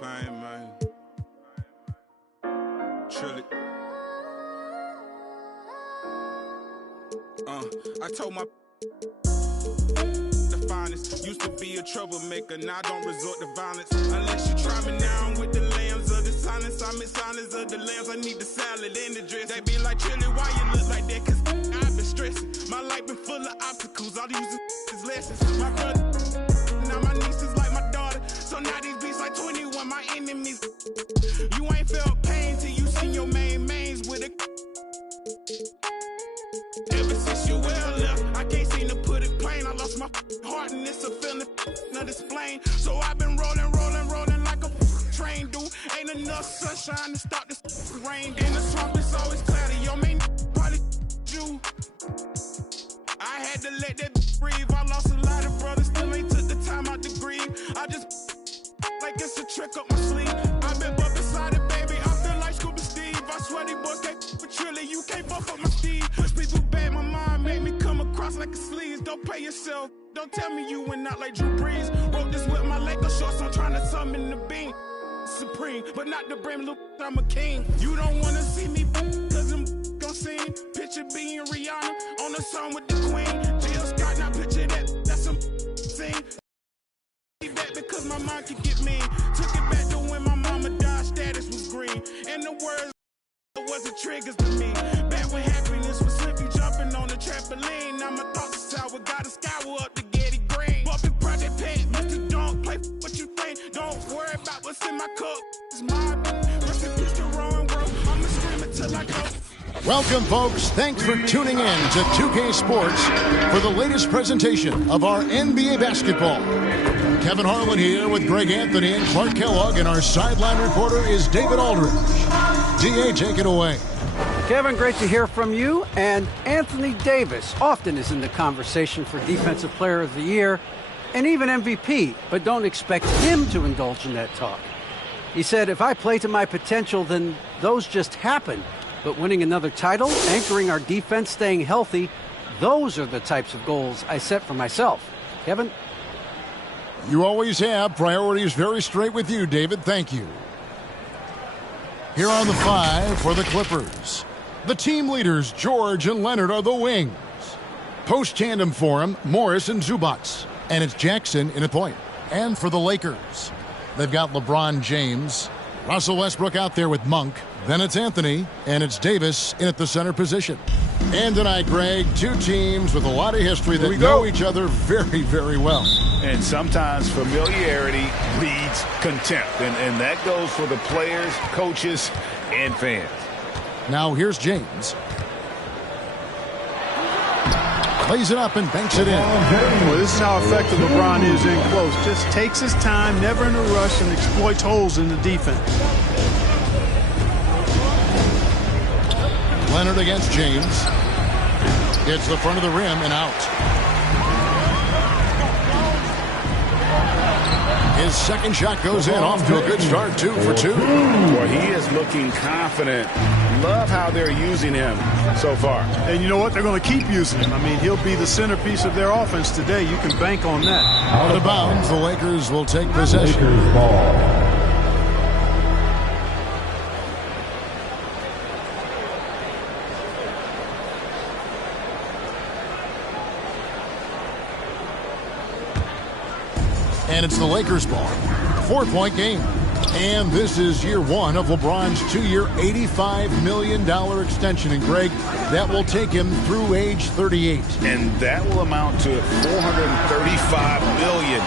pain, man. Chill it. I told my the finest used to be a troublemaker. Now I don't resort to violence unless you try me now. I'm with the lambs of the silence. I'm in silence of the lambs. I need the salad and the dress. They be like, Chili, why you look like that? Cause I've been stressing. My life been full of obstacles. All these is lessons. My brother, now my niece is like my daughter. So now these beats like 21, my enemies. You ain't felt pain till you seen your mains with a. Ever since you well left, I can't seem to put it plain. I lost my heart and it's a feeling not explain. So I've been rolling like a train, dude. Ain't enough sunshine to stop this rain. In the swamp, it's always cloudy. Yo, man, probably you. I had to let that breathe. I lost a lot of brothers, still ain't took the time out to grieve. I just like it's a trick up my sleeve. I've been bumping beside it, baby. I feel like Scuba Steve. I swear these boys can't with Trilly. You can't buff up my Steve. Push me too bad, my mind made me come across like a sleaze. Don't play yourself. Don't tell me you went out like Drew Brees. Wrote this with my Lakers shorts. I'm trying to summon the beam. Supreme, but not the brim. Look, I'm a king. You don't wanna see me cause I'm gon' sing. Picture being Rihanna on the song with the Queen. Jill Scott, now picture that. That's some sing. Back because my mind could get mean. Took it back to when my mama died, status was green. And the words wasn't triggers to me. Back when happiness was simply jumping on the trampoline. Now my thoughts are sour, gotta scour up to get it green. Bumping Project Pet, Mr. Don't play what you think. Don't worry about what's in my cup. It's mine. Rest in peace to Rowan World. I'ma scream until I go. Welcome, folks. Thanks for tuning in to 2K Sports for the latest presentation of our NBA basketball. Kevin Harlan here with Greg Anthony and Clark Kellogg, and our sideline reporter is David Aldridge. DA, take it away. Kevin, great to hear from you. And Anthony Davis often is in the conversation for Defensive Player of the Year and even MVP, but don't expect him to indulge in that talk. He said, if I play to my potential, then those just happen. But winning another title, anchoring our defense, staying healthy, those are the types of goals I set for myself. Kevin? You always have. Priorities very straight with you, David. Thank you. Here on the 5 for the Clippers. The team leaders, George and Leonard, are the wings. Post-tandem for him, Morris and Zubats. And it's Jackson in a point. And for the Lakers, they've got LeBron James, Russell Westbrook out there with Monk. Then it's Anthony, and it's Davis in at the center position. And tonight, Greg, two teams with a lot of history that know each other very, very well. And sometimes familiarity breeds contempt, and that goes for the players, coaches, and fans. Now here's James. Lays it up and banks it in. Well, this is how effective LeBron is in close. Just takes his time, never in a rush, and exploits holes in the defense. Leonard against James. Hits the front of the rim and out. His second shot goes in, off to a good start, 2 for 2. Boy, he is looking confident. Love how they're using him so far. And you know what? They're going to keep using him. I mean, he'll be the centerpiece of their offense today. You can bank on that. Out of bounds, the Lakers will take possession. Lakers ball. And it's the Lakers' ball. 4-point game. And this is year one of LeBron's 2-year, $85 million extension. And, Greg, that will take him through age 38. And that will amount to $435 million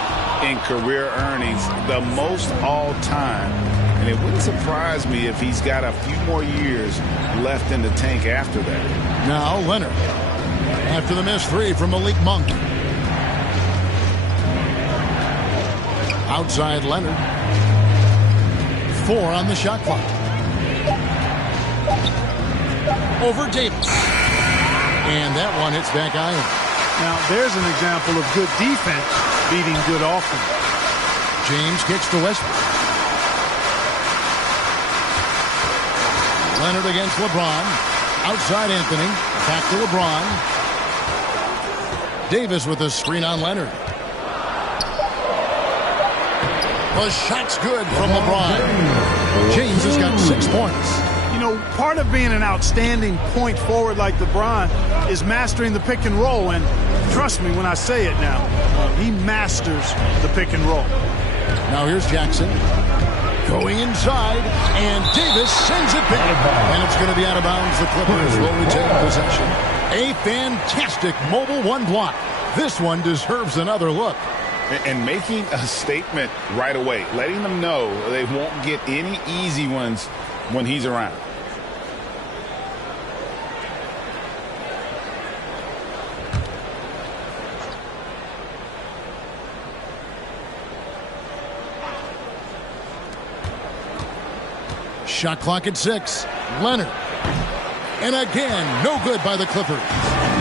in career earnings, the most all time. And it wouldn't surprise me if he's got a few more years left in the tank after that. Now Leonard. After the missed three from Malik Monk. Outside Leonard. 4 on the shot clock. Over Davis. And that one hits back iron. Now, there's an example of good defense beating good offense. James kicks to Westbrook. Leonard against LeBron. Outside Anthony. Back to LeBron. Davis with a screen on Leonard. The shot's good from LeBron. James has got 6 points. You know, part of being an outstanding point forward like LeBron is mastering the pick and roll. And trust me when I say it now, he masters the pick and roll. Now here's Jackson. Going inside, and Davis sends it back. And it's going to be out of bounds. The Clippers will retain possession. A fantastic mobile one block. This one deserves another look. And making a statement right away, letting them know they won't get any easy ones when he's around. Shot clock at 6. Leonard. And again, no good by the Clippers.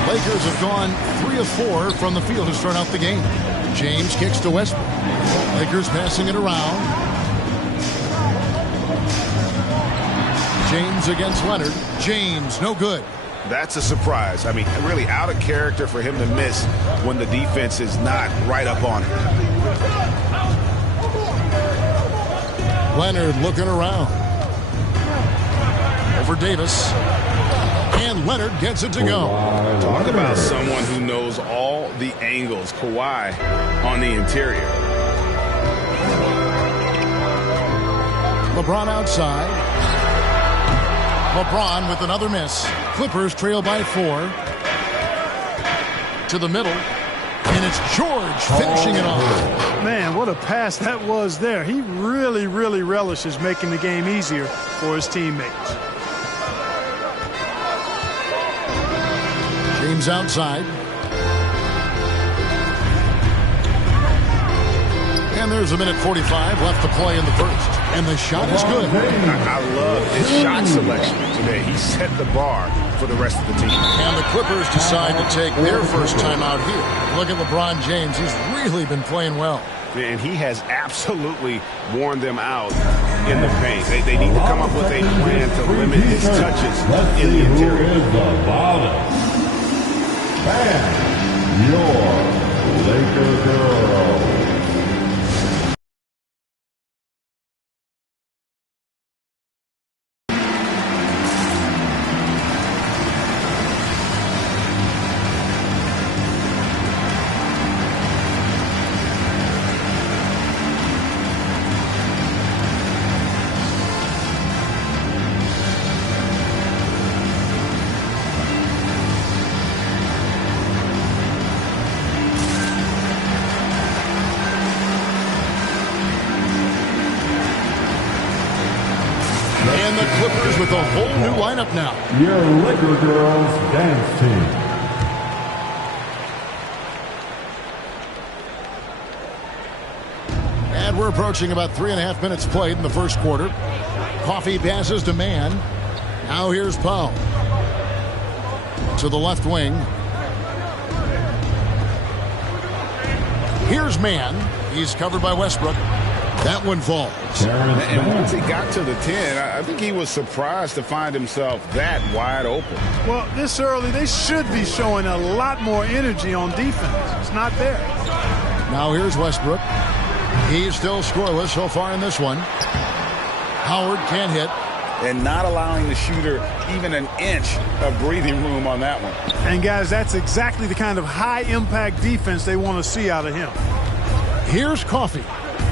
Lakers have gone 3 of 4 from the field to start out the game. James kicks to Westbrook. Lakers passing it around. James against Leonard. James, no good. That's a surprise. I mean, really out of character for him to miss when the defense is not right up on him. Leonard looking around. Over Davis. And Leonard gets it to go. Talk about someone who knows all the angles. Kawhi on the interior. LeBron outside. LeBron with another miss. Clippers trail by 4. To the middle. And it's George finishing it off. Man, what a pass that was there. He really, really relishes making the game easier for his teammates. James outside. And there's a minute 45 left to play in the first. And the shot is good. I love his shot selection today. He set the bar for the rest of the team. And the Clippers decide to take their first time out here. Look at LeBron James. He's really been playing well. And he has absolutely worn them out in the paint. They need to come up with a plan to limit his touches in the interior. And your Laker girl. And the Clippers with a whole new lineup now. Your Laker girls dance team. And we're approaching about 3.5 minutes played in the first quarter. Coffee passes to Mann. Now here's Powell. To the left wing. Here's Mann. He's covered by Westbrook. That one falls. And once he got to the 10, I think he was surprised to find himself that wide open. Well, this early, they should be showing a lot more energy on defense. It's not there. Now here's Westbrook. He's still scoreless so far in this one. Howard can't hit. And not allowing the shooter even an inch of breathing room on that one. And, guys, that's exactly the kind of high-impact defense they want to see out of him. Here's Coffee.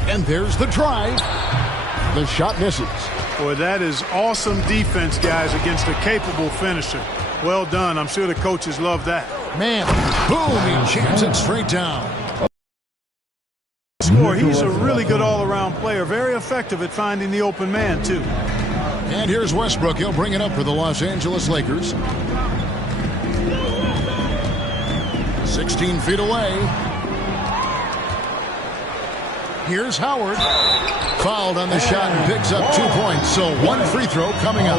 And there's the drive. The shot misses. Boy, that is awesome defense, guys, against a capable finisher. Well done. I'm sure the coaches love that. Man, boom, he jams it straight down. Score. He's a really good all-around player. Very effective at finding the open man, too. And here's Westbrook. He'll bring it up for the Los Angeles Lakers. 16 feet away. Here's Howard. Fouled on the shot and picks up 2 points. So one free throw coming up.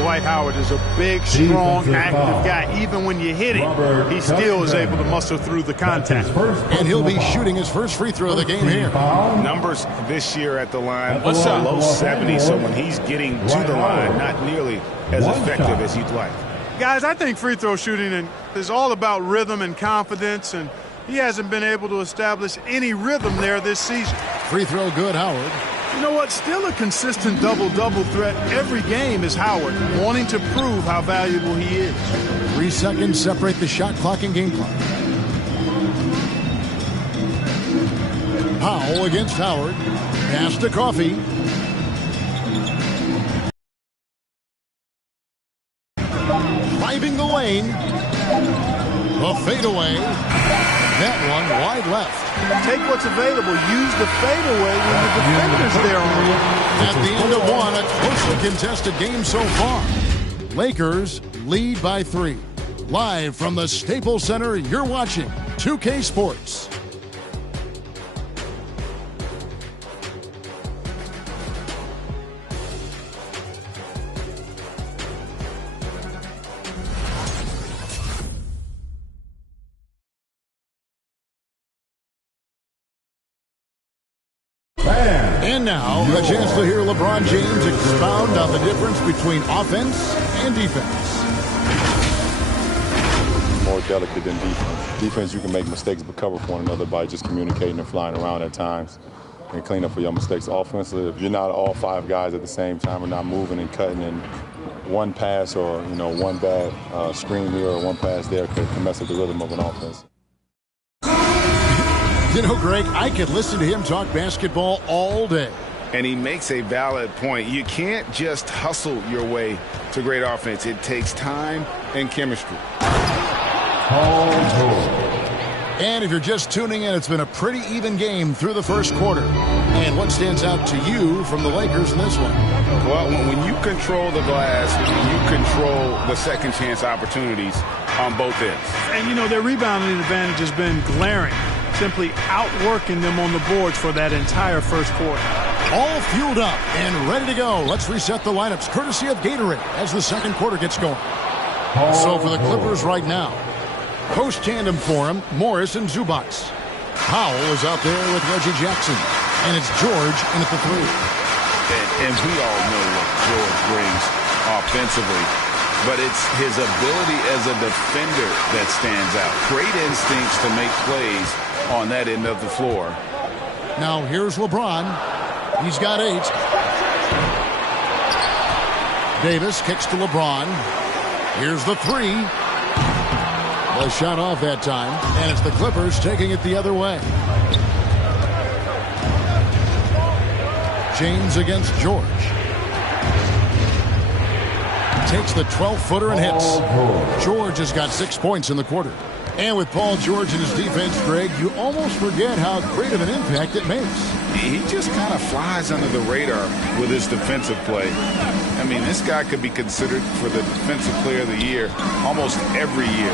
Dwight Howard is a big, strong, active guy. Even when you hit him, he still is able to muscle through the contact. And he'll be shooting his first free throw of the game here. Numbers this year at the line, low 70s. So when he's getting to the line, not nearly as effective as you'd like. Guys, I think free throw shooting is all about rhythm and confidence, and he hasn't been able to establish any rhythm there this season. Free throw good, Howard. You know what? Still a consistent double-double threat every game is Howard, wanting to prove how valuable he is. 3 seconds separate the shot clock and game clock. Powell against Howard. Pass to Coffee. Driving the lane. A fadeaway. That one wide left. Take what's available. Use the fadeaway when the defender's there on it. At the end of one, a closely contested game so far. Lakers lead by 3. Live from the Staples Center, you're watching 2K Sports. And now, a chance to hear LeBron James expound on the difference between offense and defense. More delicate than defense. Defense, you can make mistakes but cover for one another by just communicating and flying around at times and clean up for your mistakes. Offensively, if you're not all 5 guys at the same time or not moving and cutting, and one pass or one bad screen here or one pass there can mess up the rhythm of an offense. You know, Greg, I could listen to him talk basketball all day. And he makes a valid point. You can't just hustle your way to great offense. It takes time and chemistry. And if you're just tuning in, it's been a pretty even game through the first quarter. And what stands out to you from the Lakers in this one? Well, when you control the glass, you control the second chance opportunities on both ends. And, their rebounding advantage has been glaring, simply outworking them on the boards for that entire first quarter. All fueled up and ready to go. Let's reset the lineups, courtesy of Gatorade, as the second quarter gets going. So for the Clippers right now, post tandem for him, Morris and Zubac. Powell is out there with Reggie Jackson, and it's George in at the 3. And we all know what George brings offensively, but it's his ability as a defender that stands out. Great instincts to make plays on that end of the floor. Now here's LeBron. He's got 8. Davis kicks to LeBron. Here's the 3. The shot off that time, and it's the Clippers taking it the other way. James against George. Takes the 12-footer and hits. George has got 6 points in the quarter. And with Paul George and his defense, Greg, you almost forget how great of an impact it makes. He just kind of flies under the radar with his defensive play. I mean, this guy could be considered for the Defensive Player of the Year almost every year.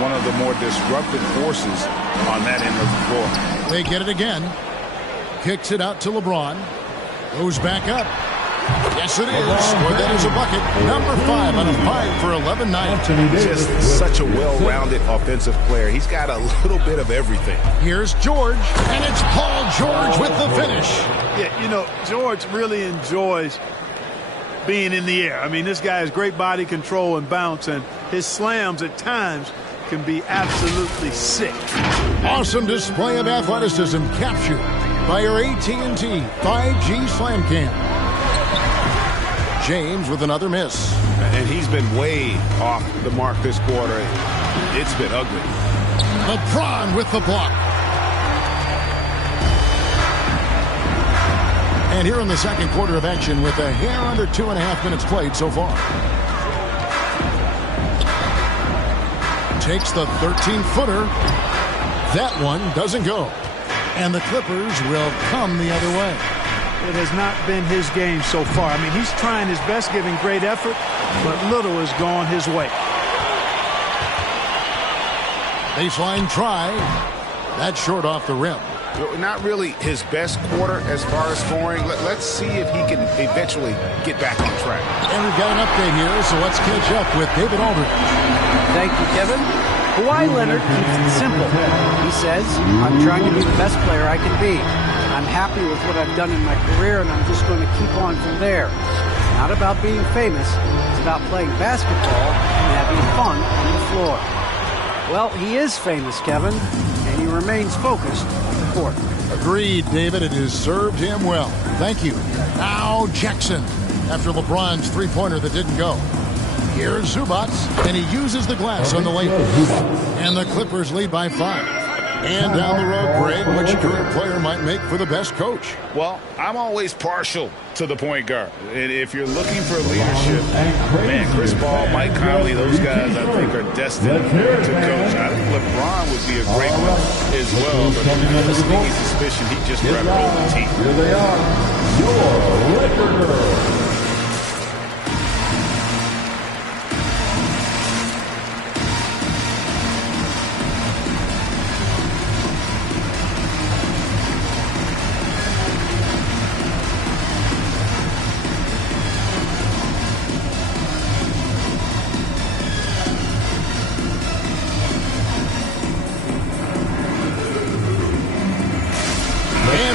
One of the more disruptive forces on that end of the floor. They get it again. Kicks it out to LeBron. Goes back up. Yes, it is. Well, that is a bucket. Number 5 out of 5 for 11-9. Just such a well-rounded offensive player. He's got a little bit of everything. Here's George, and it's Paul George with the finish. Yeah, George really enjoys being in the air. I mean, this guy has great body control and bounce, and his slams at times can be absolutely sick. Awesome display of athleticism captured by your AT&T 5G Slam Cam. James with another miss. And he's been way off the mark this quarter. It's been ugly. LeBron with the block. And here in the second quarter of action with a hair under 2.5 minutes played so far. Takes the 13-footer. That one doesn't go. And the Clippers will come the other way. It has not been his game so far. I mean, he's trying his best, giving great effort, but little has gone his way. Baseline try. That's short off the rim. Not really his best quarter as far as scoring. Let's see if he can eventually get back on track. And we've got an update here, so let's catch up with David Aldridge. Thank you, Kevin. Kawhi Leonard keeps it simple. He says, I'm trying to be the best player I can be. I'm happy with what I've done in my career, and I'm just going to keep on from there. It's not about being famous. It's about playing basketball and having fun on the floor. Well, he is famous, Kevin, and he remains focused on the court. Agreed, David. It has served him well. Thank you. Now Jackson after LeBron's three-pointer that didn't go. Here's Zubac, and he uses the glass on the layup. And the Clippers lead by 5. And down the road, Greg, which current player might make for the best coach? Well, I'm always partial to the point guard. And if you're looking for leadership, man, Chris Paul, Mike Conley, those guys I think are destined to coach. I think LeBron would be a great one as well, but I have a sneaky suspicion he just grabbed hold of the team. Here they are, your Laker girls.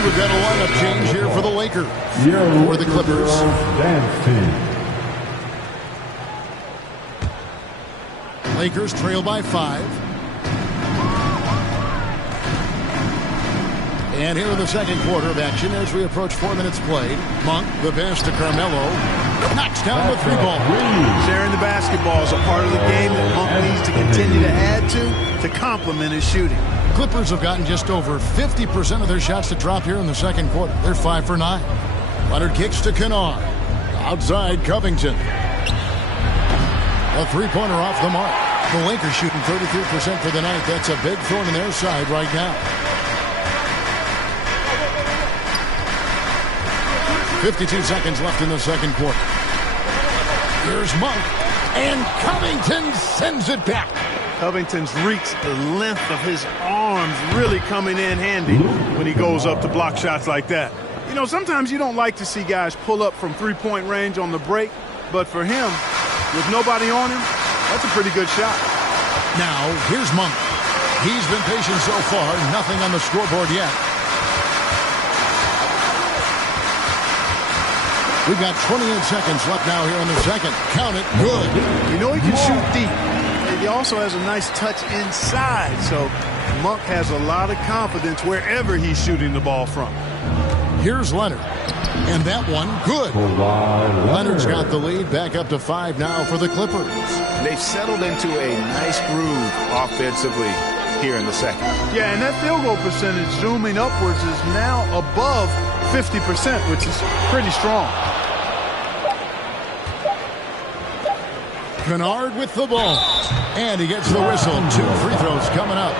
We've got a lineup change here for the Lakers. For the Clippers. Dance team. Lakers trail by 5. And here in the second quarter of action as we approach 4 minutes played. Monk, the pass to Carmelo. Knocks down the 3-ball. Sharing the basketball is a part of the game that Monk needs to continue to add to complement his shooting. Clippers have gotten just over 50% of their shots to drop here in the second quarter. They're 5 for 9. Leonard kicks to Kennard. Outside Covington. A three-pointer off the mark. The Lakers shooting 33% for the night. That's a big thorn in their side right now. 52 seconds left in the second quarter. Here's Monk. And Covington sends it back. Covington's reach, the length of his arms really coming in handy when he goes up to block shots like that. You know, sometimes you don't like to see guys pull up from three-point range on the break, but for him, with nobody on him, that's a pretty good shot. Now, here's Monk. He's been patient so far, nothing on the scoreboard yet. We've got 28 seconds left now here in the second. Count it. Good. You know he can shoot deep. He also has a nice touch inside, so Monk has a lot of confidence wherever he's shooting the ball from. Here's Leonard. And that one, good. Leonard's got the lead, back up to 5 now for the Clippers. They've settled into a nice groove offensively here in the second. Yeah, and that field goal percentage zooming upwards is now above 50%, which is pretty strong. Kennard with the ball. And he gets the whistle. 2 free throws coming up.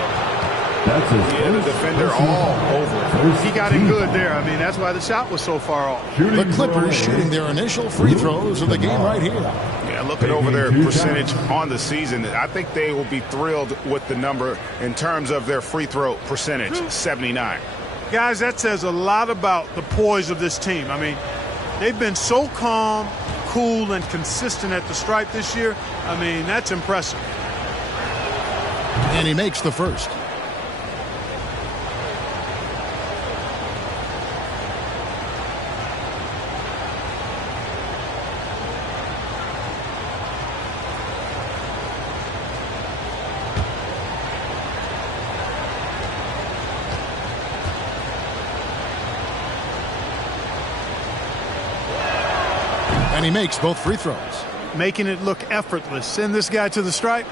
That's his the defender all over. He got it good there. I mean, that's why the shot was so far off. The Clippers shooting their initial free throws of the game right here. Yeah, looking over their percentage on the season, I think they will be thrilled with the number in terms of their free throw percentage, 79. Guys, that says a lot about the poise of this team. I mean, they've been so calm, cool, and consistent at the stripe this year. I mean, that's impressive. And he makes the first. And he makes both free throws. Making it look effortless. Send this guy to the stripe.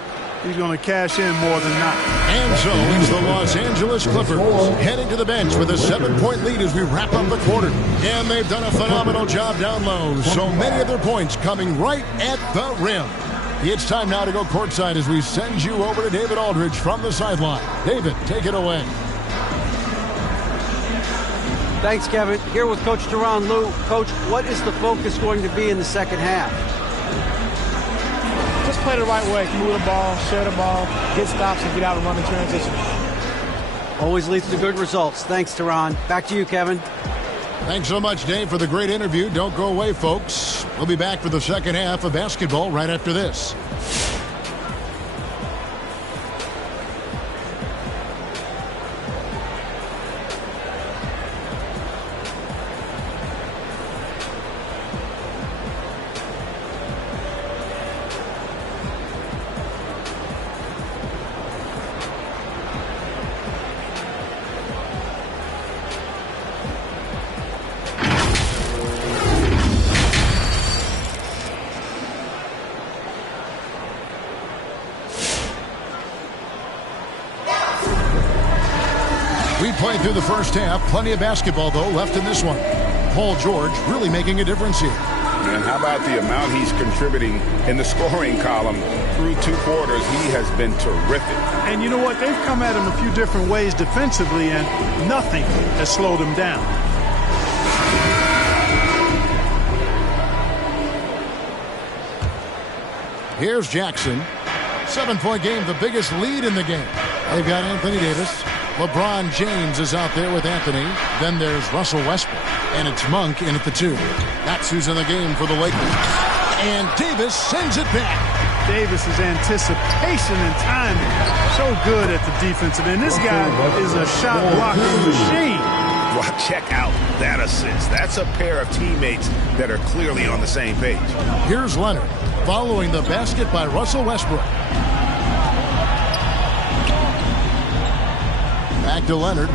He's going to cash in more than not. And so it's the Los Angeles Clippers heading to the bench with a 7-point lead as we wrap up the quarter. And they've done a phenomenal job down low. So many of their points coming right at the rim. It's time now to go courtside as we send you over to David Aldridge from the sideline. David, take it away. Thanks, Kevin. Here with Coach Teron Lou. Coach, what is the focus going to be in the second half? Just play the right way. Move the ball, share the ball, get stops, and get out and run in transition. Always leads to good results. Thanks, Teron. Back to you, Kevin. Thanks so much, Dave, for the great interview. Don't go away, folks. We'll be back for the second half of basketball right after this. We played through the first half. Plenty of basketball, though, left in this one. Paul George really making a difference here. And how about the amount he's contributing in the scoring column through 2 quarters? He has been terrific. And you know what? They've come at him a few different ways defensively, and nothing has slowed him down. Here's Jackson. 7-point game, the biggest lead in the game. They've got Anthony Davis. LeBron James is out there with Anthony. Then there's Russell Westbrook. And it's Monk in at the 2. That's who's in the game for the Lakers. And Davis sends it back. Davis's anticipation and timing, so good at the defensive end. This guy is a shot blocking machine. Well, check out that assist. That's a pair of teammates that are clearly on the same page. Here's Leonard following the basket by Russell Westbrook. Back to Leonard.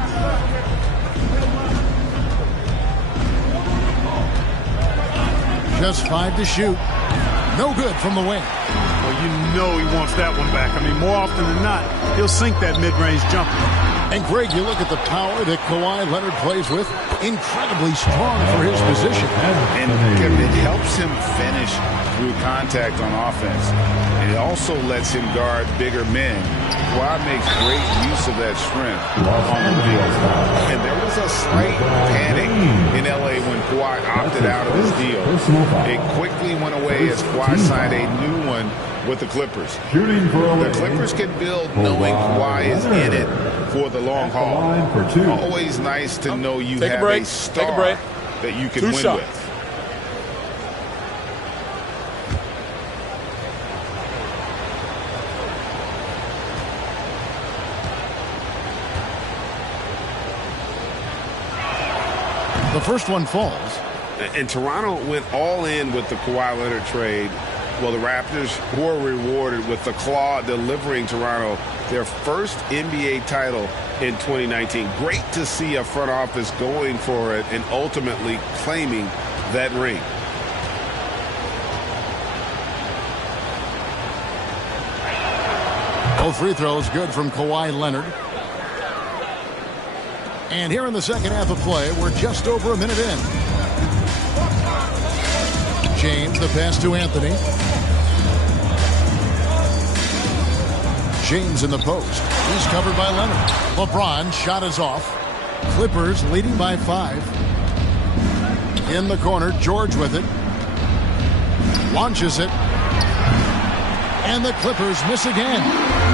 Just 5 to shoot. No good from the wing. Well, you know he wants that one back. I mean, more often than not, he'll sink that mid-range jumper. And, Greg, you look at the power that Kawhi Leonard plays with. Incredibly strong for his position. And it helps him finish through contact on offense. And it also lets him guard bigger men. Kawhi makes great use of that strength on the wing. And there was a slight panic in L.A. when Kawhi opted out of his deal. It quickly went away as Kawhi signed a new one with the Clippers. The Clippers can build knowing Kawhi is in it for the long haul. Always nice to know you have a star that you can win with. The first one falls. And Toronto went all in with the Kawhi Leonard trade. Well, the Raptors were rewarded with the claw delivering Toronto their first NBA title in 2019. Great to see a front office going for it and ultimately claiming that ring. Both free throws good from Kawhi Leonard. And here in the second half of play, we're just over a minute in. James, the pass to Anthony. James in the post. He's covered by Leonard. LeBron shot is off. Clippers leading by 5. In the corner, George with it. Launches it. And the Clippers miss again.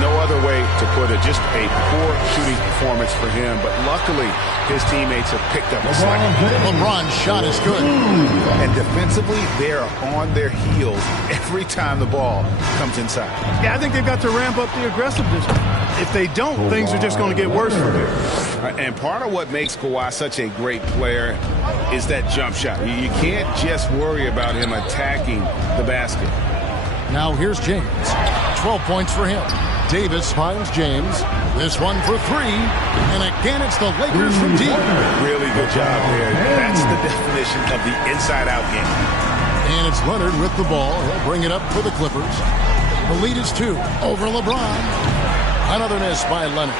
No other way to put it. Just a poor shooting performance for him. But luckily, his teammates have picked up a slack. LeBron's shot is good. And defensively, they're on their heels every time the ball comes inside. Yeah, I think they've got to ramp up the aggressiveness. If they don't, things are just going to get worse for them. And part of what makes Kawhi such a great player is that jump shot. You can't just worry about him attacking the basket. Now here's James. 12 points for him. Davis finds James. This one for 3. And again, it's the Lakers from deep. Really good job there. That's the definition of the inside-out game. And it's Leonard with the ball. He'll bring it up for the Clippers. The lead is 2 over LeBron. Another miss by Leonard.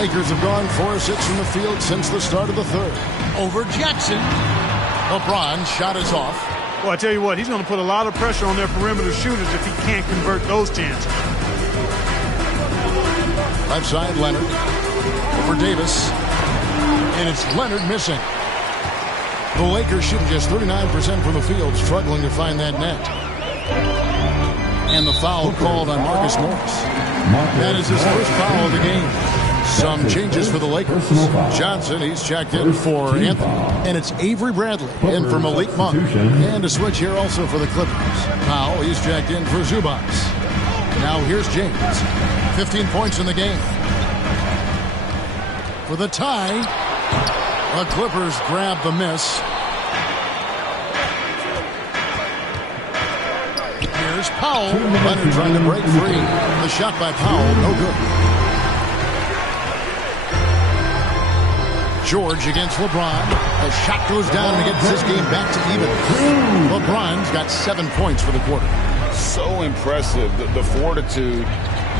Lakers have gone 4 of 6 from the field since the start of the third. Over Jackson. LeBron's shot is off. Well, I tell you what, he's going to put a lot of pressure on their perimeter shooters if he can't convert those chances. Left side, Leonard. For Davis. And it's Leonard missing. The Lakers shooting just 39% from the field, struggling to find that net. And the foul called on Marcus Morris. That is his first foul of the game. Some changes for the Lakers. Johnson, he's checked in for Anthony. And it's Avery Bradley in for Malik Monk. And a switch here also for the Clippers. Powell, he's checked in for Zubac. Now here's James. 15 points in the game. For the tie, the Clippers grab the miss. Here's Powell. Leonard trying to break free. The shot by Powell, no good. George against LeBron. The shot goes down and gets this game back to even. LeBron's got 7 points for the quarter. So impressive, the fortitude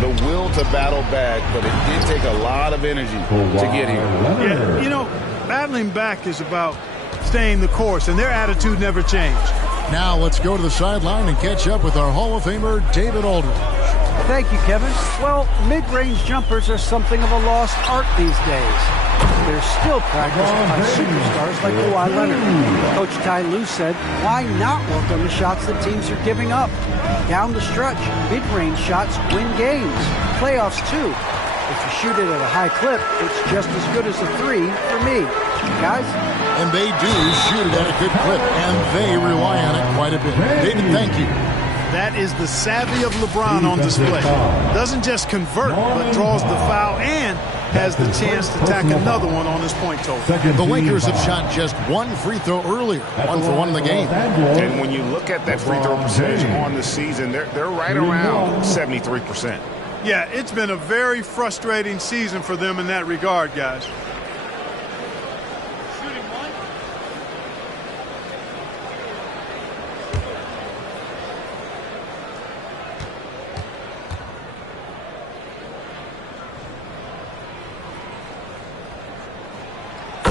the will to battle back, but it did take a lot of energy to get here. Yeah, you know, battling back is about staying the course, and their attitude never changed. Now let's go to the sideline and catch up with our Hall of Famer, David Aldridge. Thank you, Kevin. Well, mid-range jumpers are something of a lost art these days. They're still practiced by superstars like Kawhi Leonard. Coach Ty Lue said, why not work on the shots that teams are giving up? Down the stretch, mid-range shots win games. Playoffs, too. If you shoot it at a high clip, it's just as good as a three for me. Guys? And they do shoot it at a good clip, and they rely on it quite a bit. David, thank you. That is the savvy of LeBron on display. Doesn't just convert, but draws the foul and has the chance to tack another one on his point total. The Lakers have shot just one free throw earlier, 1 for 1 in the game. And when you look at that free throw percentage on the season, they're right around 73%. Yeah, it's been a very frustrating season for them in that regard, guys.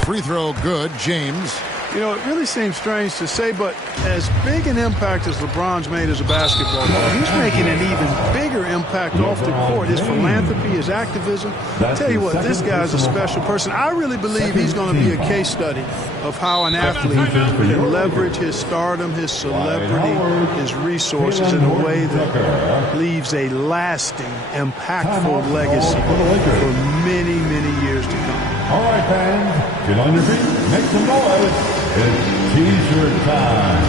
Free throw good, James. You know, it really seems strange to say, but as big an impact as LeBron's made as a basketball player, he's making an even bigger impact off the court. His philanthropy, his activism. I tell you what, this guy's a special person. I really believe he's going to be a case study of how an athlete can leverage his stardom, his celebrity, his resources in a way that leaves a lasting, impactful legacy for many, many years to come. All right, fans, get on your feet, make some noise. It's T-shirt time.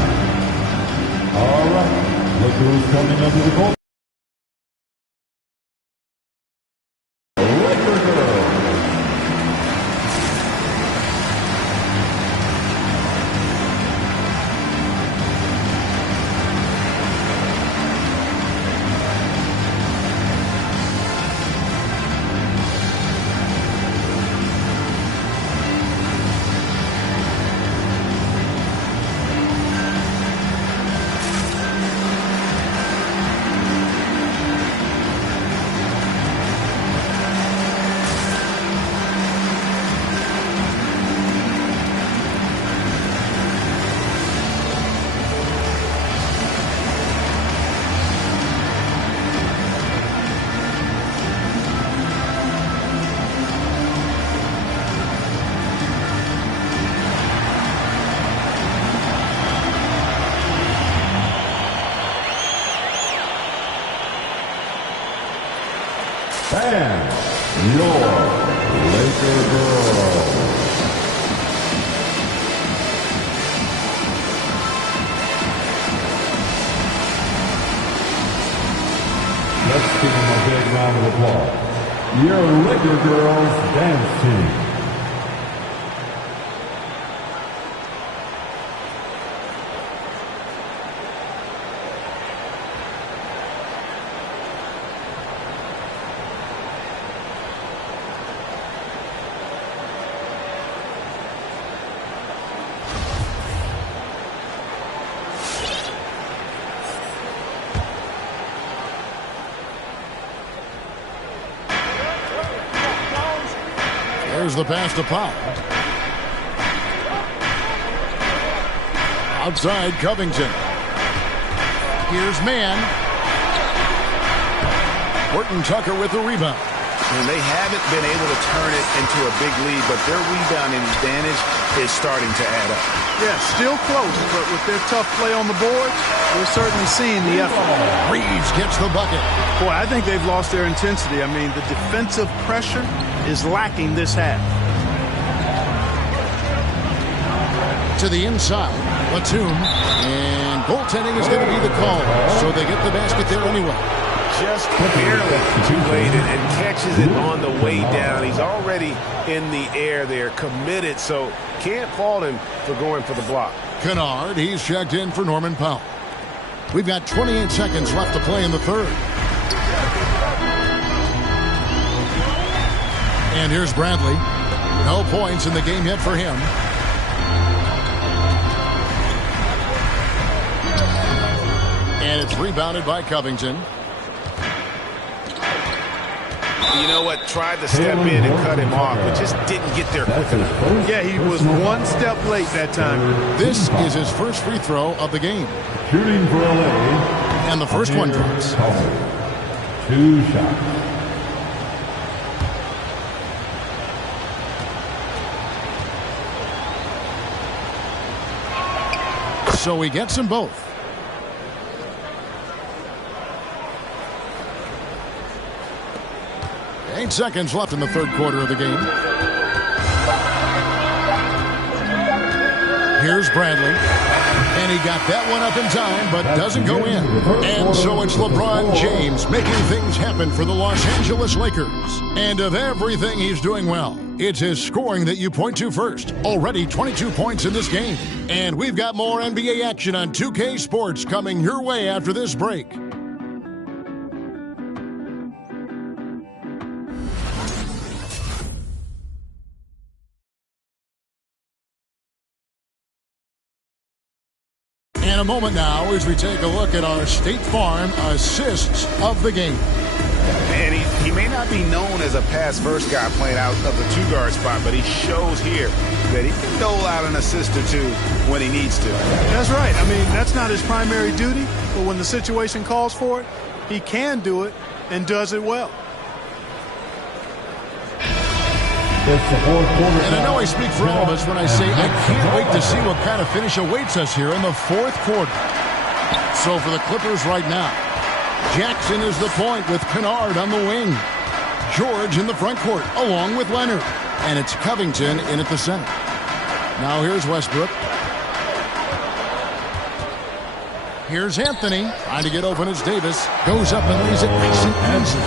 All right, look who's coming up to the court. And your Laker girls. Let's give them a big round of applause. Your Laker girls dance team. There's the pass to Pop. Outside Covington. Here's Mann. Horton Tucker with the rebound. And they haven't been able to turn it into a big lead, but their rebounding advantage is starting to add up. Yeah, still close, but with their tough play on the board, we're certainly seeing the effort. Reeves gets the bucket. Boy, I think they've lost their intensity. I mean, the defensive pressure is lacking this half. To the inside, Batum, and goaltending is going to be the call, so they get the basket there anyway. Just barely too late and catches it on the way down. He's already in the air there, committed, so can't fault him for going for the block. Kennard, he's checked in for Norman Powell. We've got 28 seconds left to play in the third. And here's Bradley. No points in the game yet for him. And it's rebounded by Covington. You know what? Tried to step in and cut him off, but just didn't get there quick enough. Yeah, he was one step late that time. This is his first free throw of the game. Shooting for LA. And the first one drops. 2 shots. So he gets them both. Eight seconds left in the third quarter of the game. Here's Bradley. And he got that one up in time, but doesn't go in. And so it's LeBron James making things happen for the Los Angeles Lakers. And of everything he's doing well, it's his scoring that you point to first. Already 22 points in this game. And we've got more NBA action on 2K Sports coming your way after this break. In a moment now as we take a look at our State Farm assists of the game. And he may not be known as a pass-first guy playing out of the 2-guard spot, but he shows here that he can dole out an assist or two when he needs to. That's right. I mean, that's not his primary duty, but when the situation calls for it, he can do it and does it well. And I know I speak for all of us when I say I can't wait to see what kind of finish awaits us here in the fourth quarter. So for the Clippers right now, Jackson is the point with Kennard on the wing. George in the front court along with Leonard. And it's Covington in at the center. Now here's Westbrook. Here's Anthony trying to get open as Davis goes up and lays it nice and easy.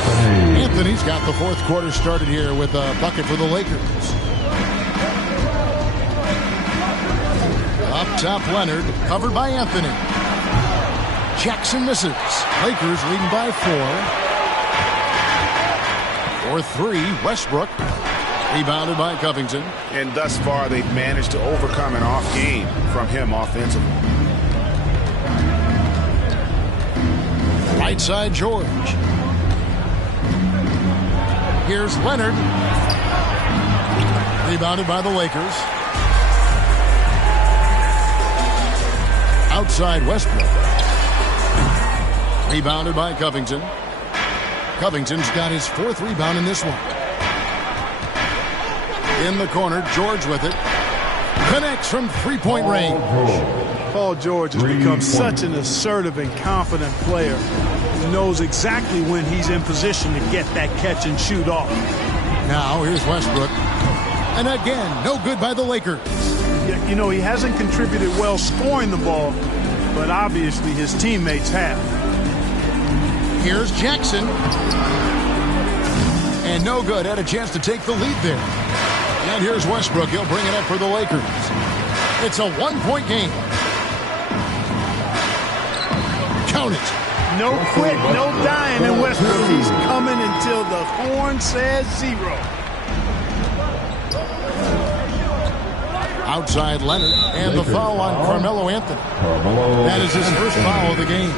Anthony's got the fourth quarter started here with a bucket for the Lakers. Up top, Leonard covered by Anthony. Jackson misses. Lakers leading by 4. 4-3, Westbrook. Rebounded by Covington. And thus far, they've managed to overcome an off game from him offensively. Right side, George. Here's Leonard. Rebounded by the Lakers. Outside, Westbrook. Rebounded by Covington. Covington's got his 4th rebound in this one. In the corner, George with it. Connects from three-point range. Paul George has become such an assertive and confident player. He knows exactly when he's in position to get that catch and shoot off. Now here's Westbrook. And again, no good by the Lakers. You know, he hasn't contributed well scoring the ball, but obviously his teammates have. Here's Jackson. And no good. Had a chance to take the lead there. And here's Westbrook. He'll bring it up for the Lakers. It's a one-point game. Count it. No quit, no dying in Westbrook. He's coming until the horn says 0. Outside Leonard. And the foul on Carmelo Anthony. That is his first foul of the game.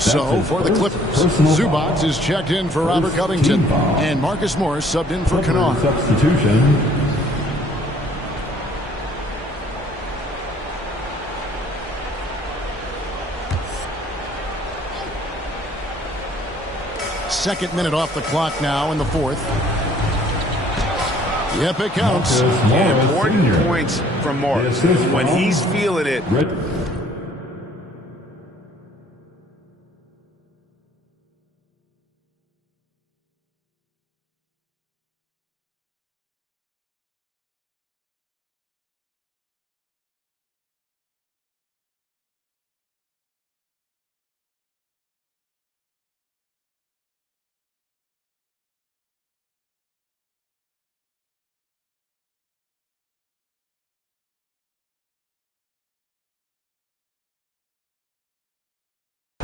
So, for the Clippers, Zubac is checked in for Robert Covington. And Marcus Morris subbed in for Kennard. Substitution. Second minute off the clock now in the fourth. Yep, it counts. And important points from Morris. When he's feeling it.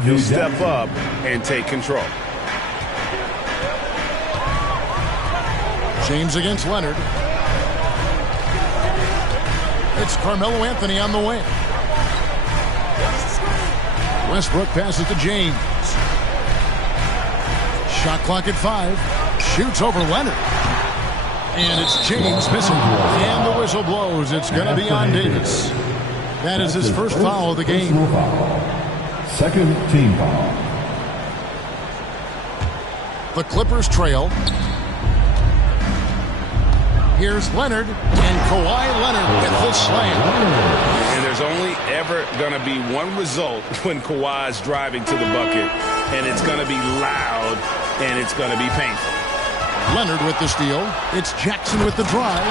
He'll step up and take control. James against Leonard. It's Carmelo Anthony on the wing. Westbrook passes to James. Shot clock at 5. shoots over Leonard. And it's James missing. And the whistle blows. It's going to be on Davis. That is his first foul of the game. Second team foul. The Clippers trail. Here's Leonard, and Kawhi Leonard with the slam. And there's only ever going to be one result when Kawhi's driving to the bucket, and it's going to be loud, and it's going to be painful. Leonard with the steal. It's Jackson with the drive.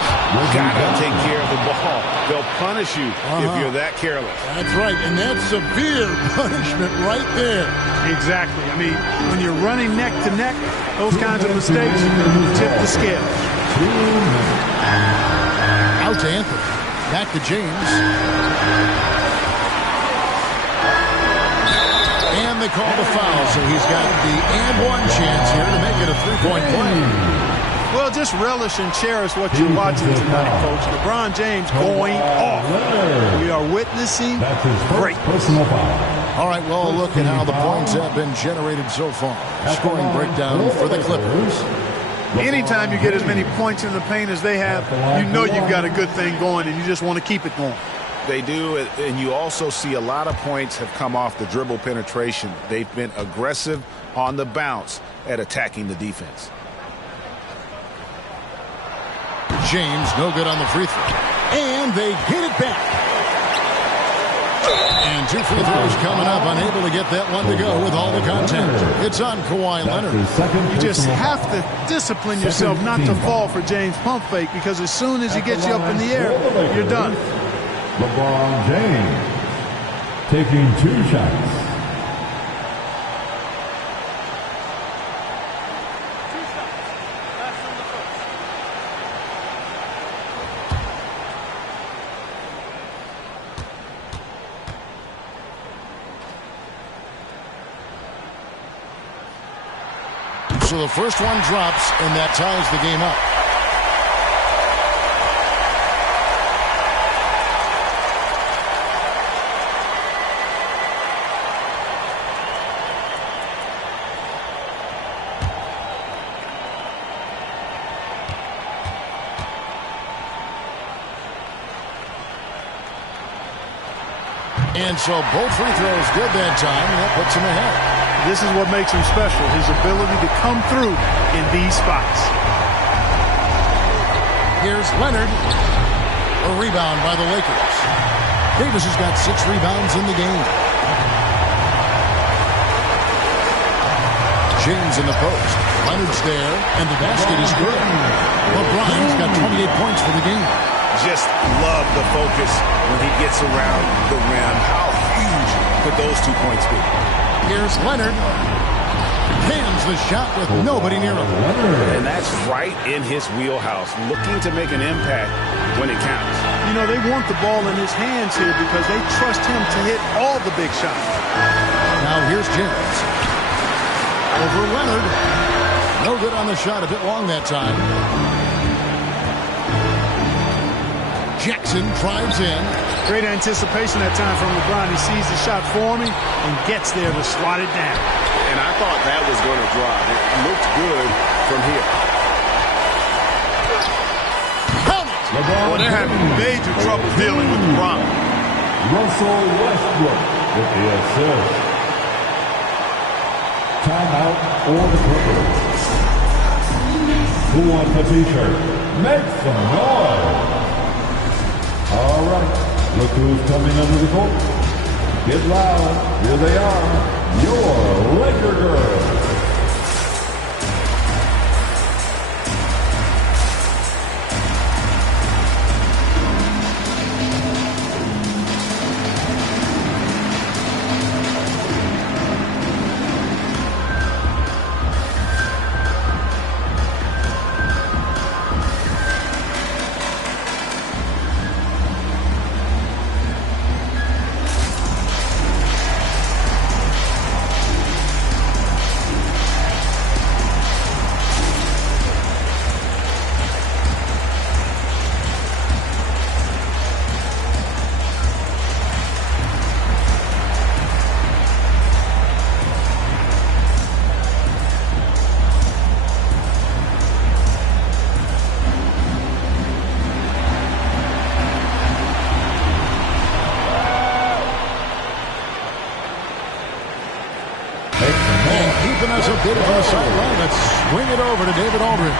Gotta take care of the ball. They'll punish you if you're that careless. That's right, and that's severe punishment right there. Exactly. I mean, when you're running neck to neck, those kinds of mistakes tip the scale. Out to Anthony. Back to James. And they call the foul, so he's got the and one chance here to make it a three-point play. Well, just relish and cherish what you're watching tonight, Coach. LeBron James going off. We are witnessing great. Personal foul. All right, well, look at how the points have been generated so far. Scoring breakdown for the Clippers. Anytime you get as many points in the paint as they have, you know you've got a good thing going, and you just want to keep it going. They do, and you also see a lot of points have come off the dribble penetration. They've been aggressive on the bounce at attacking the defense. James, no good on the free throw. And they get it back. And two free throws coming up, unable to get that one to go with all the contact. It's on Kawhi Leonard. You just have to discipline yourself not to fall for James' pump fake, because as soon as he gets you up in the air, you're done. LeBron James taking 2 shots. So the first one drops, and that ties the game up. And so both free throws good that time, and that puts him ahead. This is what makes him special, his ability to come through in these spots. Here's Leonard. A rebound by the Lakers. Davis has got 6 rebounds in the game. James in the post. Leonard's there, and the basket is good. LeBron's got 28 points for the game. Just love the focus when he gets around the rim. How huge could those 2 points be? Here's Leonard. Cans the shot with nobody near him. And that's right in his wheelhouse, looking to make an impact when it counts. You know, they want the ball in his hands here because they trust him to hit all the big shots. Now here's James. Over Leonard. No good on the shot, a bit long that time. Jackson drives in. Great anticipation that time from LeBron. He sees the shot forming and gets there to swat it down. And I thought that was going to drop. It looked good from here. Well, they're having major trouble dealing with LeBron. Russell Westbrook with the assist. Timeout or the Clippers. Who wants the t-shirt? Make some noise. All right, look who's coming under the court. Get loud. Here they are, your Laker girls. updated from the sideline. Let's swing it over to David Aldridge.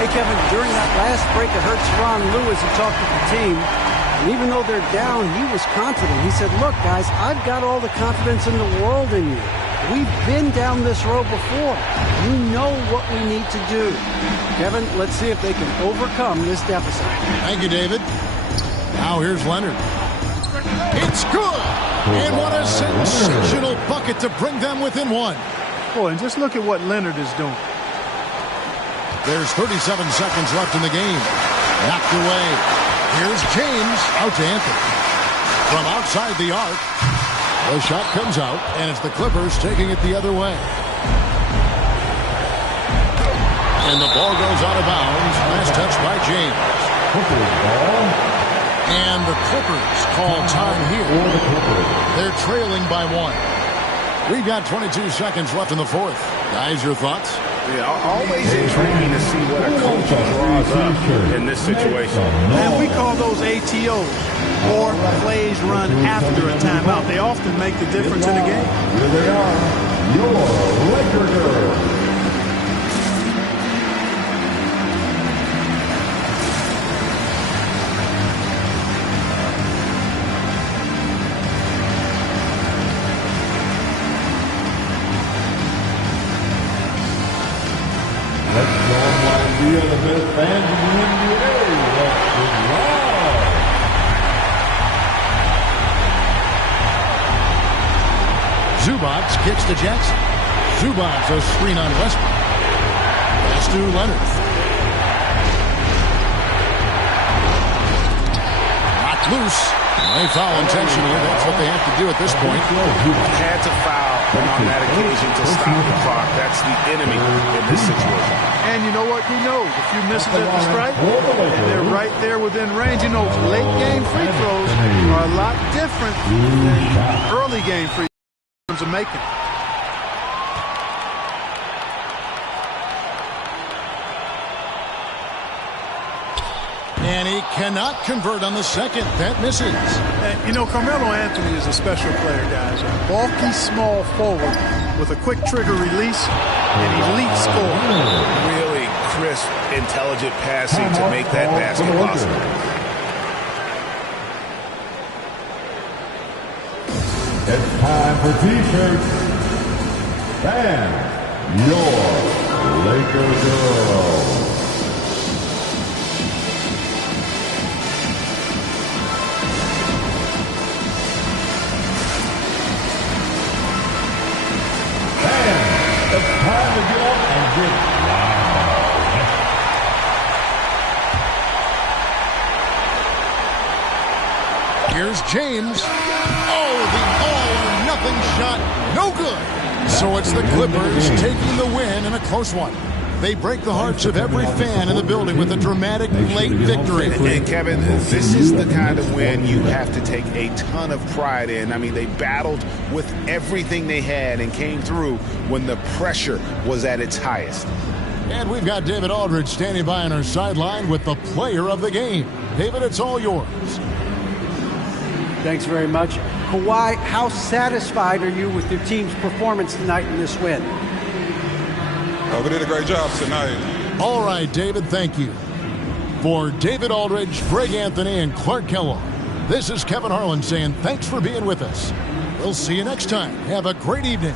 Hey, Kevin, during that last break, it hurts Ron Lewis. He talked to the team. And even though they're down, he was confident. He said, look, guys, I've got all the confidence in the world in you. We've been down this road before. We know what we need to do. Kevin, let's see if they can overcome this deficit. Thank you, David. Now here's Leonard. It's good! And what a sensational bucket to bring them within one. Boy, and just look at what Leonard is doing. There's 37 seconds left in the game. Knocked away. Here's James out to Anthony. From outside the arc, the shot comes out, and it's the Clippers taking it the other way. And the ball goes out of bounds. Last touch by James. And the Clippers call time here. They're trailing by 1. We've got 22 seconds left in the fourth. Guys, your thoughts? Yeah, always intriguing to see what a coach draws up in this situation. And we call those ATOs, or plays run after a timeout. They often make the difference in the game. Here they are, your Laker girls. Let's go on one idea of the best fans in the NBA. Let's get loud. Zubac kicks to Jackson. Zubac a screen on Westbrook. Pass to Leonard. Knocked loose. They foul intentionally. That's what they have to do at this point. Had to foul on that occasion to stop the clock. That's the enemy in this situation. And you know what? Who knows? A few misses at the stripe, and they're right there within range. You know, late game free throws are a lot different than early game free throws in terms of making. And he cannot convert on the second. That misses. And, you know, Carmelo Anthony is a special player, guys. A bulky, small forward with a quick trigger release and elite score. Really crisp, intelligent passing to make that basket possible. It's time for T-shirts. And your Laker girls. It's time to get up and get loud. Here's James. Oh, the all-or-nothing shot. No good. So it's the Clippers taking the win in a close one. They break the hearts of every fan in the building with a dramatic late victory. And Kevin, this is the kind of win you have to take a ton of pride in. I mean, they battled with everything they had and came through when the pressure was at its highest. And we've got David Aldridge standing by on our sideline with the player of the game. David, it's all yours. Thanks very much. Kawhi, how satisfied are you with your team's performance tonight in this win? We did a great job tonight. All right, David, thank you. For David Aldridge, Greg Anthony, and Clark Kellogg, this is Kevin Harlan saying thanks for being with us. We'll see you next time. Have a great evening.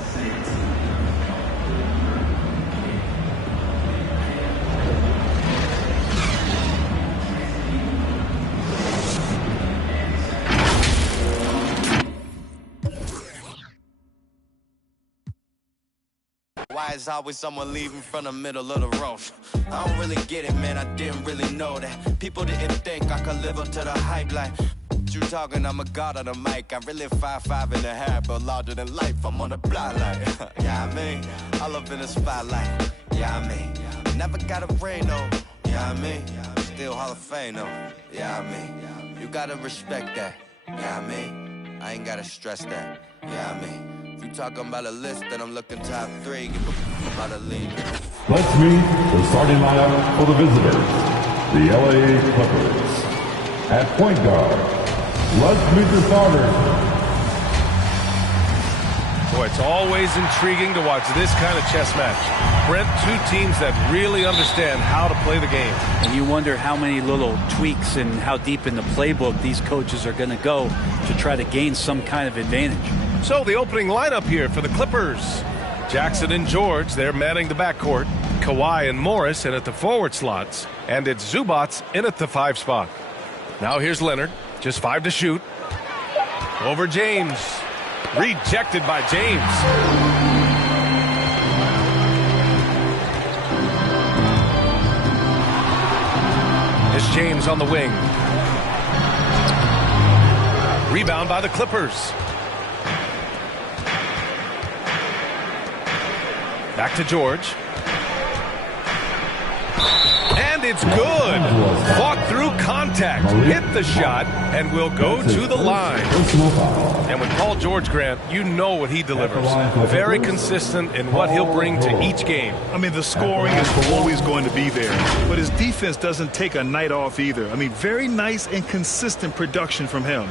Why is always someone leaving from the middle of the road? I don't really get it, man, I didn't really know that. People didn't think I could live up to the hype like you talking, I'm a god on the mic. I really 5'5.5", but larger than life, I'm on the block like yeah, I mean, I love in the spotlight. Yeah, I mean, never got a brain though. Yeah, I mean, still Hall of Fame though. Yeah, I mean, you gotta respect that. Yeah, I mean, I ain't gotta stress that. Yeah, I mean, if you talking about a list, then I'm looking top 3. Give a about a lead. Let's meet the starting lineup for the visitors, the LA Clippers. At point guard, let's meet the starters. Boy, it's always intriguing to watch this kind of chess match. Brent, two teams that really understand how to play the game. And you wonder how many little tweaks and how deep in the playbook these coaches are going to go to try to gain some kind of advantage. So the opening lineup here for the Clippers. Jackson and George, they're manning the backcourt. Kawhi and Morris in at the forward slots. And it's Zubats in at the 5 spot. Now here's Leonard. Just 5 to shoot. Over James. Rejected by James. It's James on the wing. Rebound by the Clippers. Back to George. And it's good. Fought through contact, hit the shot, and will go to the line. And with Paul George, Grant, you know what he delivers. Very consistent in what he'll bring to each game. I mean, the scoring is always going to be there, but his defense doesn't take a night off either. I mean, very nice and consistent production from him.